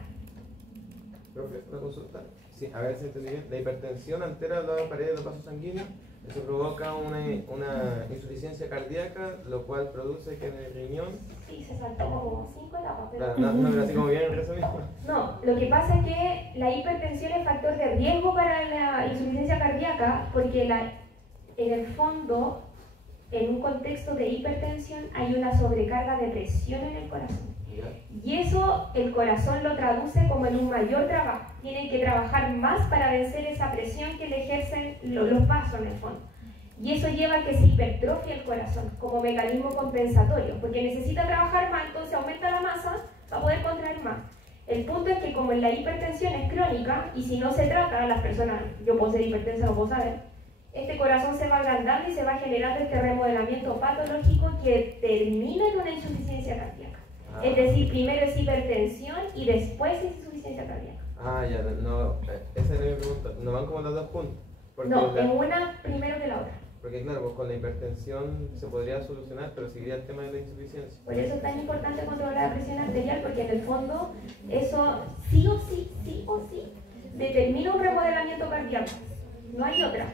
Profe, una consulta. Sí, a ver si entendí bien. La hipertensión altera las paredes de los vasos sanguíneos, eso provoca una insuficiencia cardíaca, lo cual produce que en el riñón... Sí, se saltó como 5 etapas, pero... No, pero así como bien el resumismo. No, lo que pasa es que la hipertensión es factor de riesgo para la insuficiencia cardíaca, porque en el fondo, en un contexto de hipertensión, hay una sobrecarga de presión en el corazón. Y eso el corazón lo traduce como en un mayor trabajo. Tienen que trabajar más para vencer esa presión que le ejercen los vasos en el fondo. Y eso lleva a que se hipertrofie el corazón como mecanismo compensatorio, porque necesita trabajar más, entonces aumenta la masa para poder contraer más. El punto es que como la hipertensión es crónica, y si no se trata, las personas, yo puedo ser hipertensa, lo puedo saber, este corazón se va agrandando y se va generando este remodelamiento patológico que termina en una insuficiencia cardíaca. Es decir, primero es hipertensión y después es insuficiencia cardíaca. Ah, ya, no, esa era mi pregunta. ¿No van como los dos puntos? Porque No, en una primero que la otra. Porque claro, pues con la hipertensión se podría solucionar, pero seguiría el tema de la insuficiencia. Por eso es tan importante controlar la presión arterial, porque en el fondo eso sí o sí determina un remodelamiento cardíaco. No hay otra.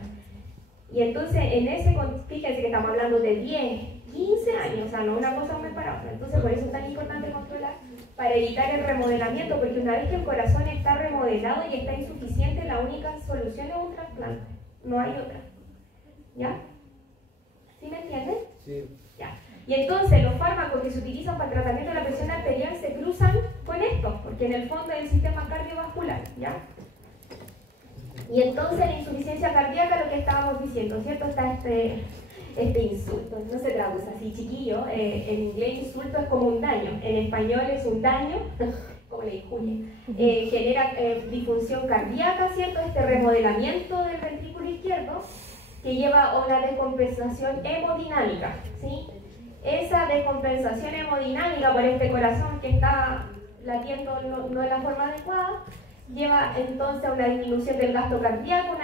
Y entonces en ese, fíjense que estamos hablando de 10, 15 años, o sea, no una cosa muy para otra. Entonces por eso es tan importante controlar, para evitar el remodelamiento, porque una vez que el corazón está remodelado y está insuficiente, la única solución es un trasplante. No hay otra. ¿Ya? ¿Sí me entienden? Sí. Ya. Y entonces los fármacos que se utilizan para el tratamiento de la presión arterial se cruzan con esto, porque en el fondo es el sistema cardiovascular, ¿ya? Y entonces la insuficiencia cardíaca, lo que estábamos diciendo, ¿cierto? Está este insulto, no se traduce así, chiquillo, en inglés insulto es como un daño, en español es un daño como le Julia, genera disfunción cardíaca, ¿cierto? Este remodelamiento del ventrículo izquierdo que lleva a una descompensación hemodinámica, ¿sí? Esa descompensación hemodinámica por este corazón que está latiendo no de la forma adecuada, lleva entonces a una disminución del gasto cardíaco,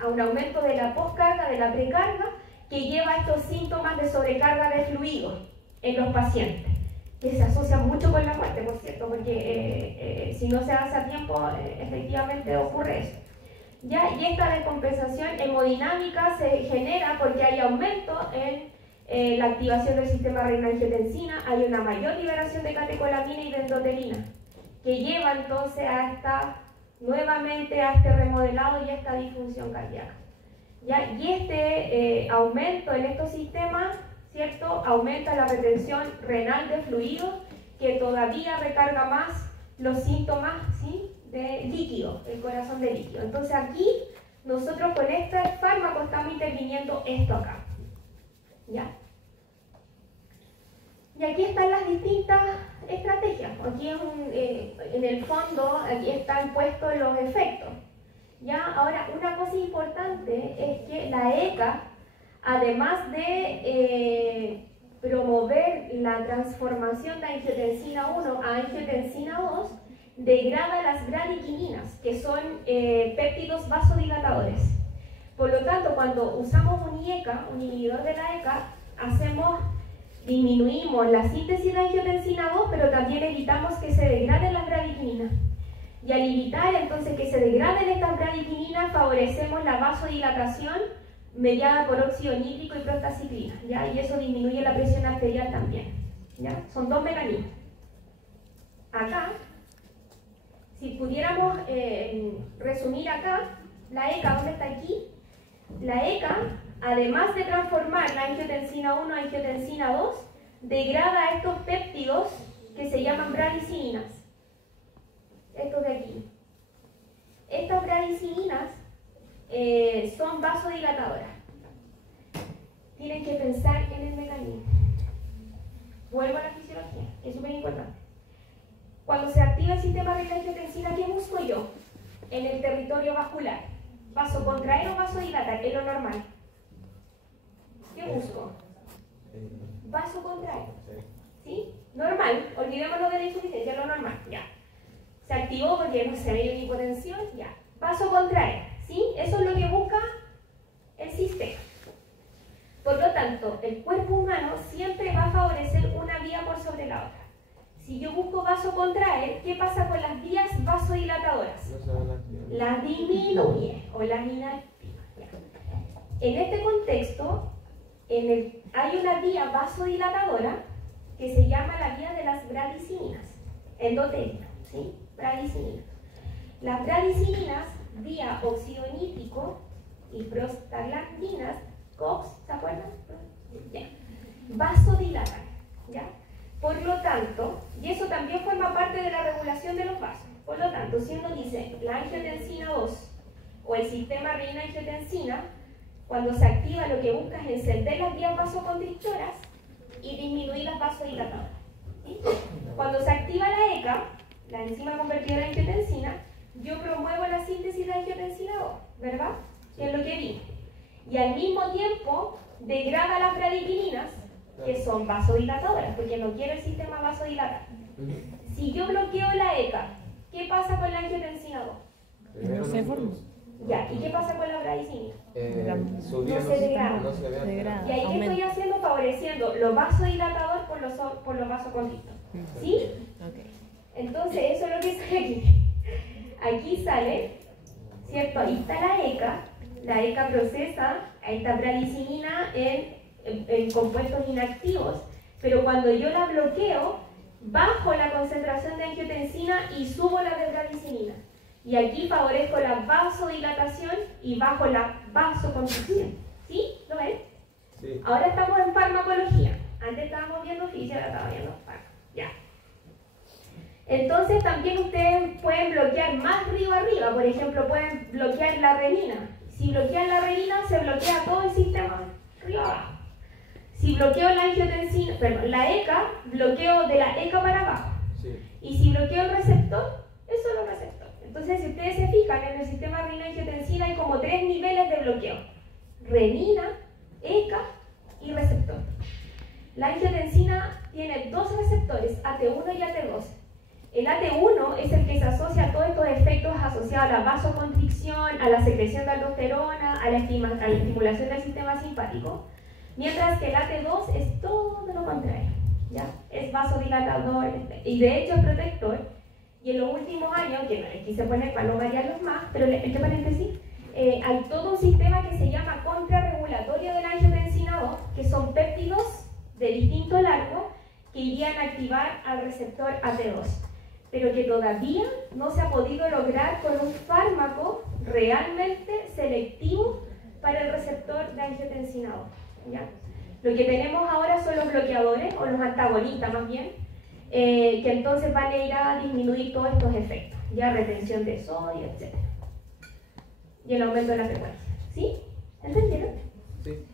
a un aumento de la poscarga, de la precarga, que lleva a estos síntomas de sobrecarga de fluidos en los pacientes, que se asocian mucho con la muerte, por cierto, porque si no se hace a tiempo, efectivamente ocurre eso. ¿Ya? Y esta descompensación hemodinámica se genera porque hay aumento en la activación del sistema renina-angiotensina, hay una mayor liberación de catecolamina y de endotelina, que lleva entonces nuevamente a este remodelado y a esta disfunción cardíaca. ¿Ya? Y este aumento en estos sistemas, ¿cierto?, aumenta la retención renal de fluidos, que todavía recarga más los síntomas, ¿sí?, de líquido, el corazón de líquido. Entonces aquí nosotros con este fármaco estamos interviniendo esto acá. ¿Ya? Y aquí están las distintas estrategias. Aquí en el fondo, aquí están puestos los efectos. ¿Ya? Ahora, una cosa importante es que la ECA, además de promover la transformación de angiotensina 1 a angiotensina 2, degrada las bradykininas, que son péptidos vasodilatadores. Por lo tanto, cuando usamos un IECA, un inhibidor de la ECA, disminuimos la síntesis de angiotensina 2, pero también evitamos que se degraden las bradykininas. Y al evitar entonces que se degraden estas bradykininas, favorecemos la vasodilatación mediada por óxido nítrico y prostaciclina, ¿ya? Y eso disminuye la presión arterial también, ¿ya? Son dos mecanismos. Acá, si pudiéramos resumir acá, la ECA, ¿dónde está aquí? La ECA, además de transformar la angiotensina 1 a angiotensina 2, degrada estos péptidos que se llaman bradykininas. Estos de aquí. Estas bradykininas son vasodilatadoras. Tienen que pensar en el mecanismo. Vuelvo a la fisiología, es súper importante. Cuando se activa el sistema de angiotensina, ¿qué busco yo? En el territorio vascular. ¿Vasocontraer o vasodilatar? Es lo normal. ¿Qué busco? Vasocontraer. ¿Sí? Normal. Olvidémonos de la insuficiencia, es lo normal. Ya. Se activó porque no se ve una hipotensión. Ya. Vasocontraer. ¿Sí? Eso es lo que busca el sistema. Por lo tanto, el cuerpo humano siempre va a favorecer una vía por sobre la otra. Si yo busco vasocontraer, ¿qué pasa con las vías vasodilatadoras? Las disminuye o las inactiva. En este contexto, hay una vía vasodilatadora que se llama la vía de las bradykininas, endotelio, ¿sí? Bradykininas. Las bradykininas, vía óxido nítrico y prostaglandinas, COX, ¿se acuerdan? Ya. Vasodilatan, ¿ya? Por lo tanto, y eso también forma parte de la regulación de los vasos. Por lo tanto, si uno dice la angiotensina 2 o el sistema renina-angiotensina, cuando se activa lo que busca es encender las vías vasoconstrictoras y disminuir las vasodilatadoras. ¿Sí? Cuando se activa la ECA, la enzima convertidora de angiotensina, yo promuevo la síntesis de angiotensina 2, ¿verdad? Que es lo que vi. Y al mismo tiempo degrada las bradykininas, que son vasodilatadoras, porque no quiero el sistema vasodilatar. Si yo bloqueo la ECA, ¿qué pasa con la angiotensina 2? No se forma. Ya, ¿y qué pasa con la bradykina? No se degrada. No se degrada. Y ahí ¿qué estoy haciendo? Favoreciendo lo vasodilatador por lo vasoconstrictor. ¿Sí? Okay. Entonces, eso es lo que sale aquí. Aquí sale, ¿cierto? Ahí está la ECA. La ECA procesa a esta bradykina en compuestos inactivos, pero cuando yo la bloqueo, bajo la concentración de angiotensina y subo la de bradykina. Y aquí favorezco la vasodilatación y bajo la vasoconstricción. ¿Sí? ¿Lo ven? Sí. Ahora estamos en farmacología. Antes estábamos viendo física, ahora estamos viendo farmaco. Ya. Entonces también ustedes pueden bloquear más río arriba. Por ejemplo, pueden bloquear la renina. Si bloquean la renina, se bloquea todo el sistema río abajo. Si bloqueo la angiotensina, perdón, la ECA, bloqueo de la ECA para abajo. Sí. Y si bloqueo el receptor, es solo receptor. Entonces, si ustedes se fijan, en el sistema renina-angiotensina hay como 3 niveles de bloqueo: renina, ECA y receptor. La angiotensina tiene 2 receptores, AT1 y AT2. El AT1 es el que se asocia a todos estos efectos asociados a la vasoconstricción, a la secreción de aldosterona, a la estimulación del sistema simpático, mientras que el AT2 es todo lo contrario, ¿ya? Es vasodilatador y de hecho es protector. Y en los últimos años, que no les quise poner para no variarlos más, pero entre paréntesis, hay todo un sistema que se llama contrarregulatorio de la angiotensina 2, que son péptidos de distinto largo que irían a activar al receptor AT2, pero que todavía no se ha podido lograr con un fármaco realmente selectivo para el receptor de angiotensina 2, ¿ya? Lo que tenemos ahora son los bloqueadores, o los antagonistas más bien, que entonces van a ir a disminuir todos estos efectos, ya retención de sodio, etc. Y el aumento de la frecuencia. ¿Sí? ¿Entendieron? Sí.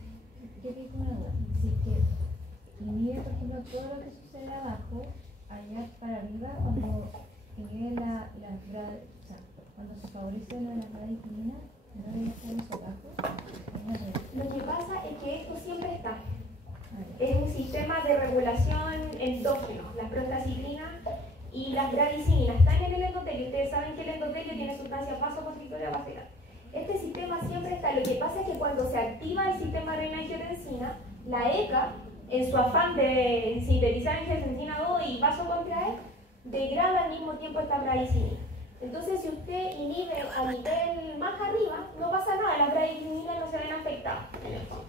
Yo tengo una duda. Si es que inhibe, por ejemplo, todo lo que sucede abajo, allá para arriba, cuando inhibe o sea, cuando se favorece la bradykinin, ¿no debe estar eso abajo? Lo que pasa es que esto siempre está. Es un sistema de regulación endógeno. Las prostaglandinas y las bradykininas están en el endotelio. Ustedes saben que el endotelio tiene sustancias vasoconstrictoras vasculares. Este sistema siempre está. Lo que pasa es que cuando se activa el sistema renina-angiotensina, la ECA, en su afán de sintetizar angiotensina 2 y vasocontraer, degrada al mismo tiempo esta bradicinina. Entonces, si usted inhibe a nivel más arriba, no pasa nada, las bradykininas no se ven afectadas en el fondo.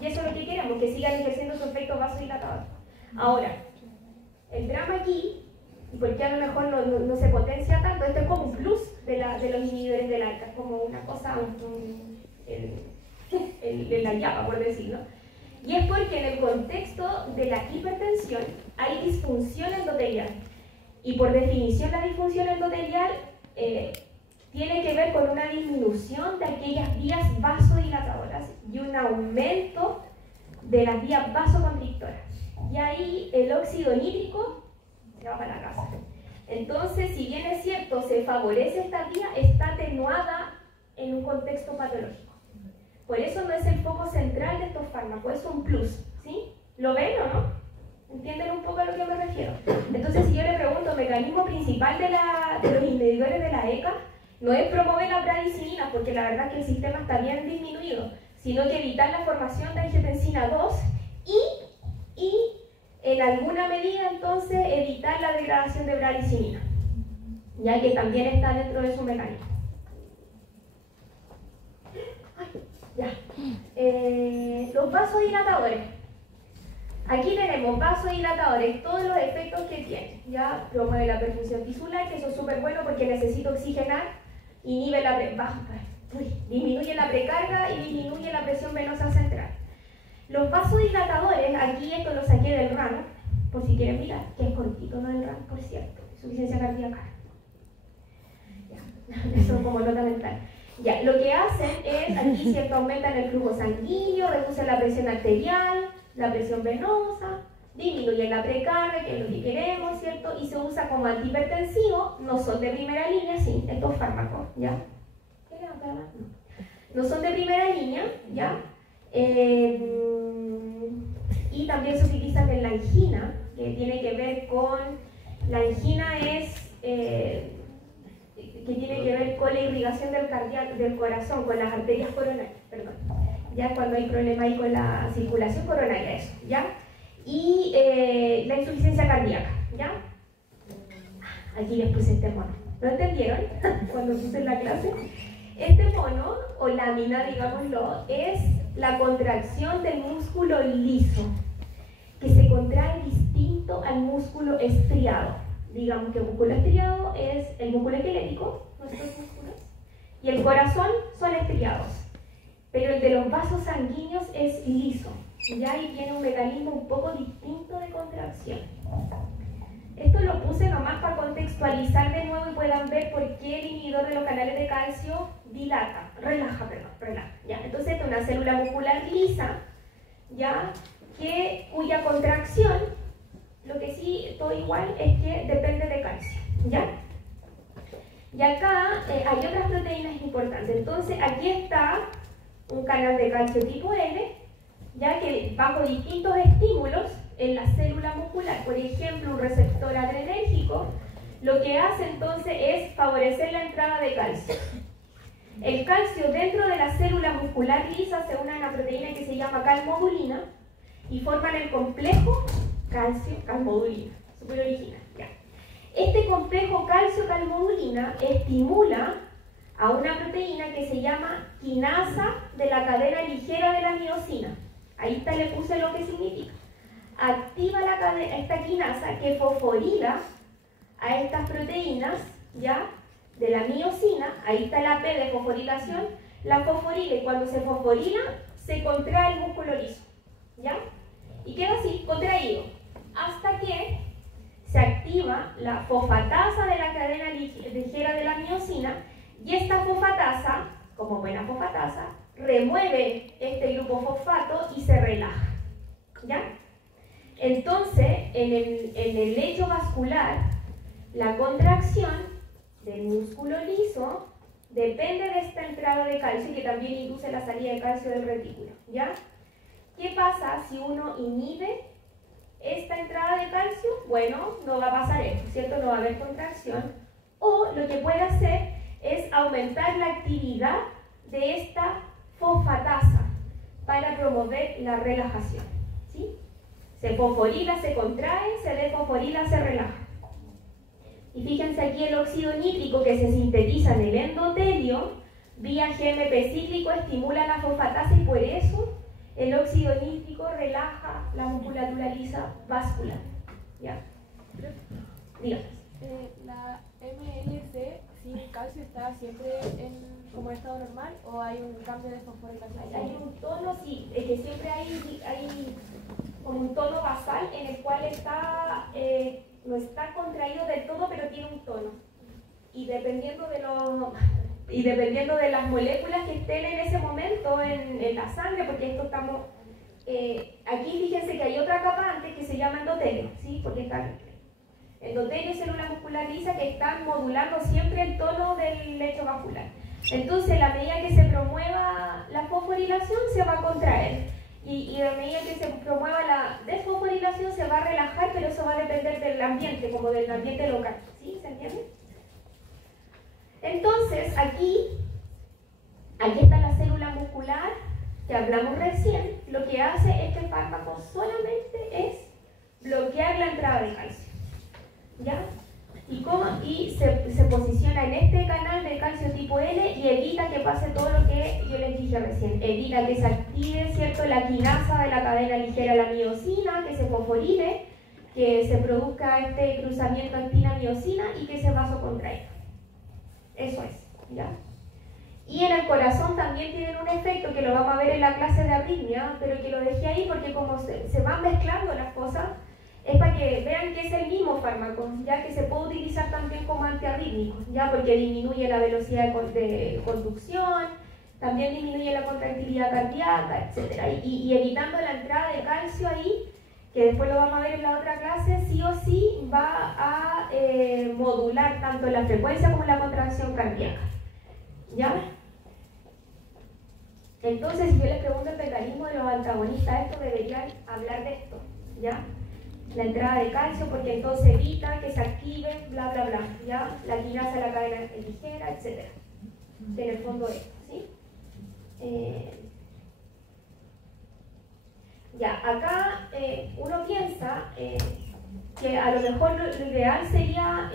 Y eso es lo que queremos, que sigan ejerciendo su efecto vasodilatador. Ahora, el drama aquí, y porque a lo mejor no se potencia tanto, esto es como un plus de los inhibidores de la ECA, es como una cosa, la llapa, por decirlo. Y es porque en el contexto de la hipertensión hay disfunción endotelial. Y por definición la disfunción endotelial tiene que ver con una disminución de aquellas vías vasodilatadoras y un aumento de las vías vasoconstrictoras. Y ahí el óxido nítrico se va para la casa. Entonces, si bien es cierto, se favorece esta vía, está atenuada en un contexto patológico. Por eso no es el foco central de estos fármacos, es un plus, ¿sí? ¿Lo ven o no? ¿Entienden un poco a lo que me refiero? Entonces, si yo le pregunto, el mecanismo principal de los inhibidores de la ECA no es promover la bradicinina, porque la verdad es que el sistema está bien disminuido, sino que evitar la formación de angiotensina 2 y en alguna medida, entonces, evitar la degradación de bradicinina, ya que también está dentro de su mecanismo. Ya. Los vasodilatadores. Aquí tenemos vasodilatadores, todos los efectos que tienen. Ya promueve la perfusión tisular, que eso es súper bueno porque necesito oxigenar, inhibe disminuye la precarga y disminuye la presión venosa central. Los vasodilatadores, aquí esto lo saqué del RAN, por si quieren mirar, que es cortito, no del RAN, por cierto, insuficiencia cardíaca. Ya. Eso como nota mental. Ya, lo que hacen es, aquí cierto, aumentan el flujo sanguíneo, reducen la presión arterial, la presión venosa, disminuyen la precarga, que es lo que queremos, ¿cierto? Y se usa como antihipertensivo, no son de primera línea, sí, estos fármacos, ¿ya? ¿Qué levanta la mano? No son de primera línea, ¿ya? Y también se utilizan en la angina, que tiene que ver con, la angina es... que tiene que ver con la irrigación del corazón, con las arterias coronarias, perdón. Ya cuando hay problema ahí con la circulación coronaria, eso, ¿ya? Y la insuficiencia cardíaca, ¿ya? Aquí les puse este mono. ¿Lo entendieron? Cuando puse en la clase. Este mono, o lámina, digámoslo, es la contracción del músculo liso, que se contrae distinto al músculo estriado. Digamos que el músculo estriado es el músculo esquelético, nuestros músculos, y el corazón son estriados, pero el de los vasos sanguíneos es liso, ya ahí tiene un mecanismo un poco distinto de contracción. Esto lo puse nomás para contextualizar de nuevo y puedan ver por qué el inhibidor de los canales de calcio relaja, ya. Entonces esta es una célula muscular lisa, ya, cuya contracción lo que sí, todo igual, es que depende de calcio, ¿ya? Y acá hay otras proteínas importantes. Entonces, aquí está un canal de calcio tipo L, ya que bajo distintos estímulos en la célula muscular, por ejemplo, un receptor adrenérgico, lo que hace entonces es favorecer la entrada de calcio. El calcio dentro de la célula muscular lisa se une a una proteína que se llama calmodulina y forman el complejo calcio-calmodulina, súper original, ya. Este complejo calcio-calmodulina estimula a una proteína que se llama quinasa de la cadena ligera de la miosina. Ahí está, le puse lo que significa. Activa esta quinasa que fosforila a estas proteínas, ¿ya? De la miosina. Ahí está la P de fosforilación. La fosforila, y cuando se fosforila, se contrae el músculo liso, ¿ya? Y queda así, contraído, hasta que se activa la fosfatasa de la cadena ligera de la miosina, y esta fosfatasa, como buena fosfatasa, remueve este grupo fosfato y se relaja, ¿ya? Entonces, en el lecho vascular, la contracción del músculo liso depende de esta entrada de calcio, que también induce la salida de calcio del retículo, ¿ya? ¿Qué pasa si uno inhibe esta entrada de calcio? Bueno, no va a pasar esto, ¿cierto? No va a haber contracción. O lo que puede hacer es aumentar la actividad de esta fosfatasa para promover la relajación, ¿sí? Se fosforila, se contrae, se desfosforila, se relaja. Y fíjense aquí el óxido nítrico que se sintetiza en el endotelio vía GMP cíclico estimula la fosfatasa, y por eso el óxido nítrico relaja la musculatura lisa vascular, ¿ya? Dígame. ¿La MLC sin calcio está siempre como en estado normal o hay un cambio de fosforilación? Hay un tono, sí, es que siempre hay como un tono basal en el cual no está contraído del todo, pero tiene un tono. Y dependiendo de las moléculas que estén en ese momento en la sangre, porque esto estamos... aquí fíjense que hay otra capa antes que se llama endotelio, ¿sí? Porque está endotelio, célula muscular lisa, que están modulando siempre el tono del lecho vascular. Entonces, a medida que se promueva la fosforilación, se va a contraer. Y a medida que se promueva la desfosforilación, se va a relajar, pero eso va a depender del ambiente, como del ambiente local, ¿sí? ¿Se entiende? Entonces, aquí está la célula muscular que hablamos recién. Lo que hace este fármaco solamente es bloquear la entrada de calcio, ¿ya? Y se posiciona en este canal de calcio tipo L y evita que pase todo lo que yo les dije recién. Evita que se active, ¿cierto?, la quinasa de la cadena ligera de la miosina, que se fosforile, que se produzca este cruzamiento actina-miosina y que se vasocontraiga. Eso es, ¿ya? Y en el corazón también tienen un efecto que lo vamos a ver en la clase de arritmia, pero que lo dejé ahí porque como se van mezclando las cosas, es para que vean que es el mismo fármaco, ya que se puede utilizar también como antiarrítmico, ya, porque disminuye la velocidad de conducción, también disminuye la contractilidad cardíaca, etc. Y evitando la entrada de calcio ahí, que después lo vamos a ver en la otra clase, sí o sí va a modular tanto la frecuencia como la contracción cardíaca, ¿ya? Entonces, si yo les pregunto el mecanismo de los antagonistas, esto deberían hablar de esto, ¿ya? La entrada de calcio, porque entonces evita que se active, bla, bla, bla, ¿ya? La quinasa de la cadena ligera, etc. En el fondo esto, ¿sí? Ya, acá uno piensa que a lo mejor lo ideal sería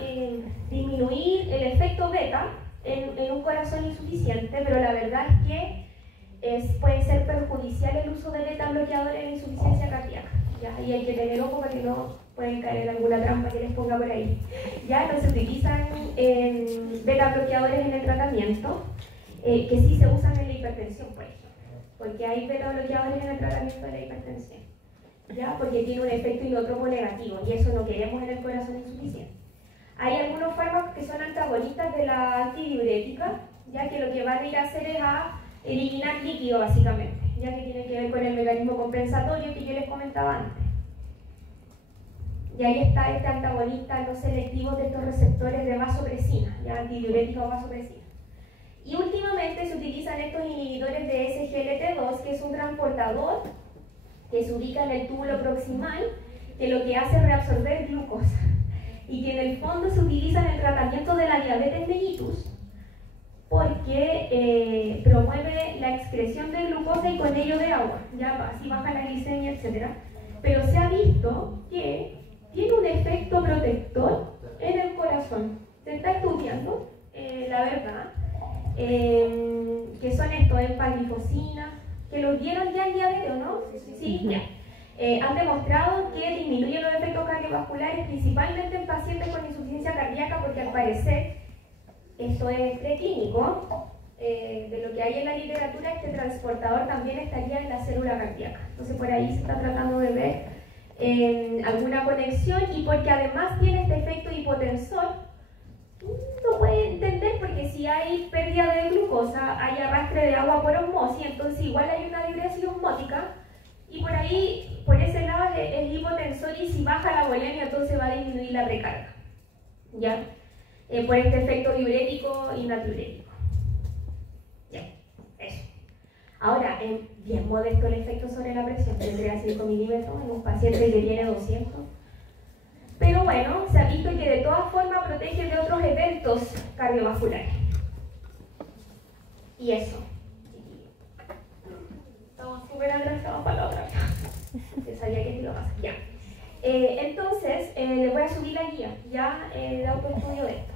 disminuir el efecto beta en un corazón insuficiente, pero la verdad es que puede ser perjudicial el uso de beta bloqueadores en insuficiencia cardíaca, ¿ya? Y hay que tener ojo para que no pueden caer en alguna trampa que les ponga por ahí, ¿ya? Entonces se utilizan beta bloqueadores en el tratamiento, que sí se usan en la hipertensión, por ejemplo, porque hay beta bloqueadores en el tratamiento de la hipertensión, ¿ya? Porque tiene un efecto inótropo negativo y eso no queremos en el corazón insuficiente. Hay algunos fármacos que son antagonistas de la antidiurética, ya que lo que van a ir a hacer es a eliminar líquido básicamente, ya que tiene que ver con el mecanismo compensatorio que yo les comentaba antes. Y ahí está este antagonista no selectivo de estos receptores de vasopresina, ya antidiurética o vasopresina. Y últimamente se utilizan estos inhibidores de SGLT2, que es un transportador que se ubica en el túbulo proximal, que lo que hace es reabsorber glucosa y que en el fondo se utiliza en el tratamiento de la diabetes mellitus porque promueve la excreción de glucosa y con ello de agua, ya así baja la glicemia, etc. Pero se ha visto que tiene un efecto protector en el corazón. Se está estudiando, la verdad, que son estos, empaglifosina, que los dieron ya en diabetes, ¿no? Sí, ya. Han demostrado que disminuyen los efectos cardiovasculares, principalmente en pacientes con insuficiencia cardíaca, porque al parecer, esto es preclínico, de lo que hay en la literatura, este transportador también estaría en la célula cardíaca. Entonces por ahí se está tratando de ver alguna conexión, y porque además tiene este efecto hipotensor, no puede entender porque si hay pérdida de glucosa, hay arrastre de agua por osmosis, entonces igual hay una diuresis osmótica, y por ahí, por ese lado es hipotensor, y si baja la volemia entonces va a disminuir la recarga, ¿ya? Por este efecto diurético y natriurético. Ya, eso. Ahora, es bien modesto el efecto sobre la presión, tendría 5 milímetros en un paciente que tiene 200. Pero bueno, se ha visto que de todas formas protege de otros eventos cardiovasculares. Y eso. Estamos súper atrasados para la otra. Yo sabía que te iba a pasar. Ya. Entonces, les voy a subir la guía ya de autoestudio de esto.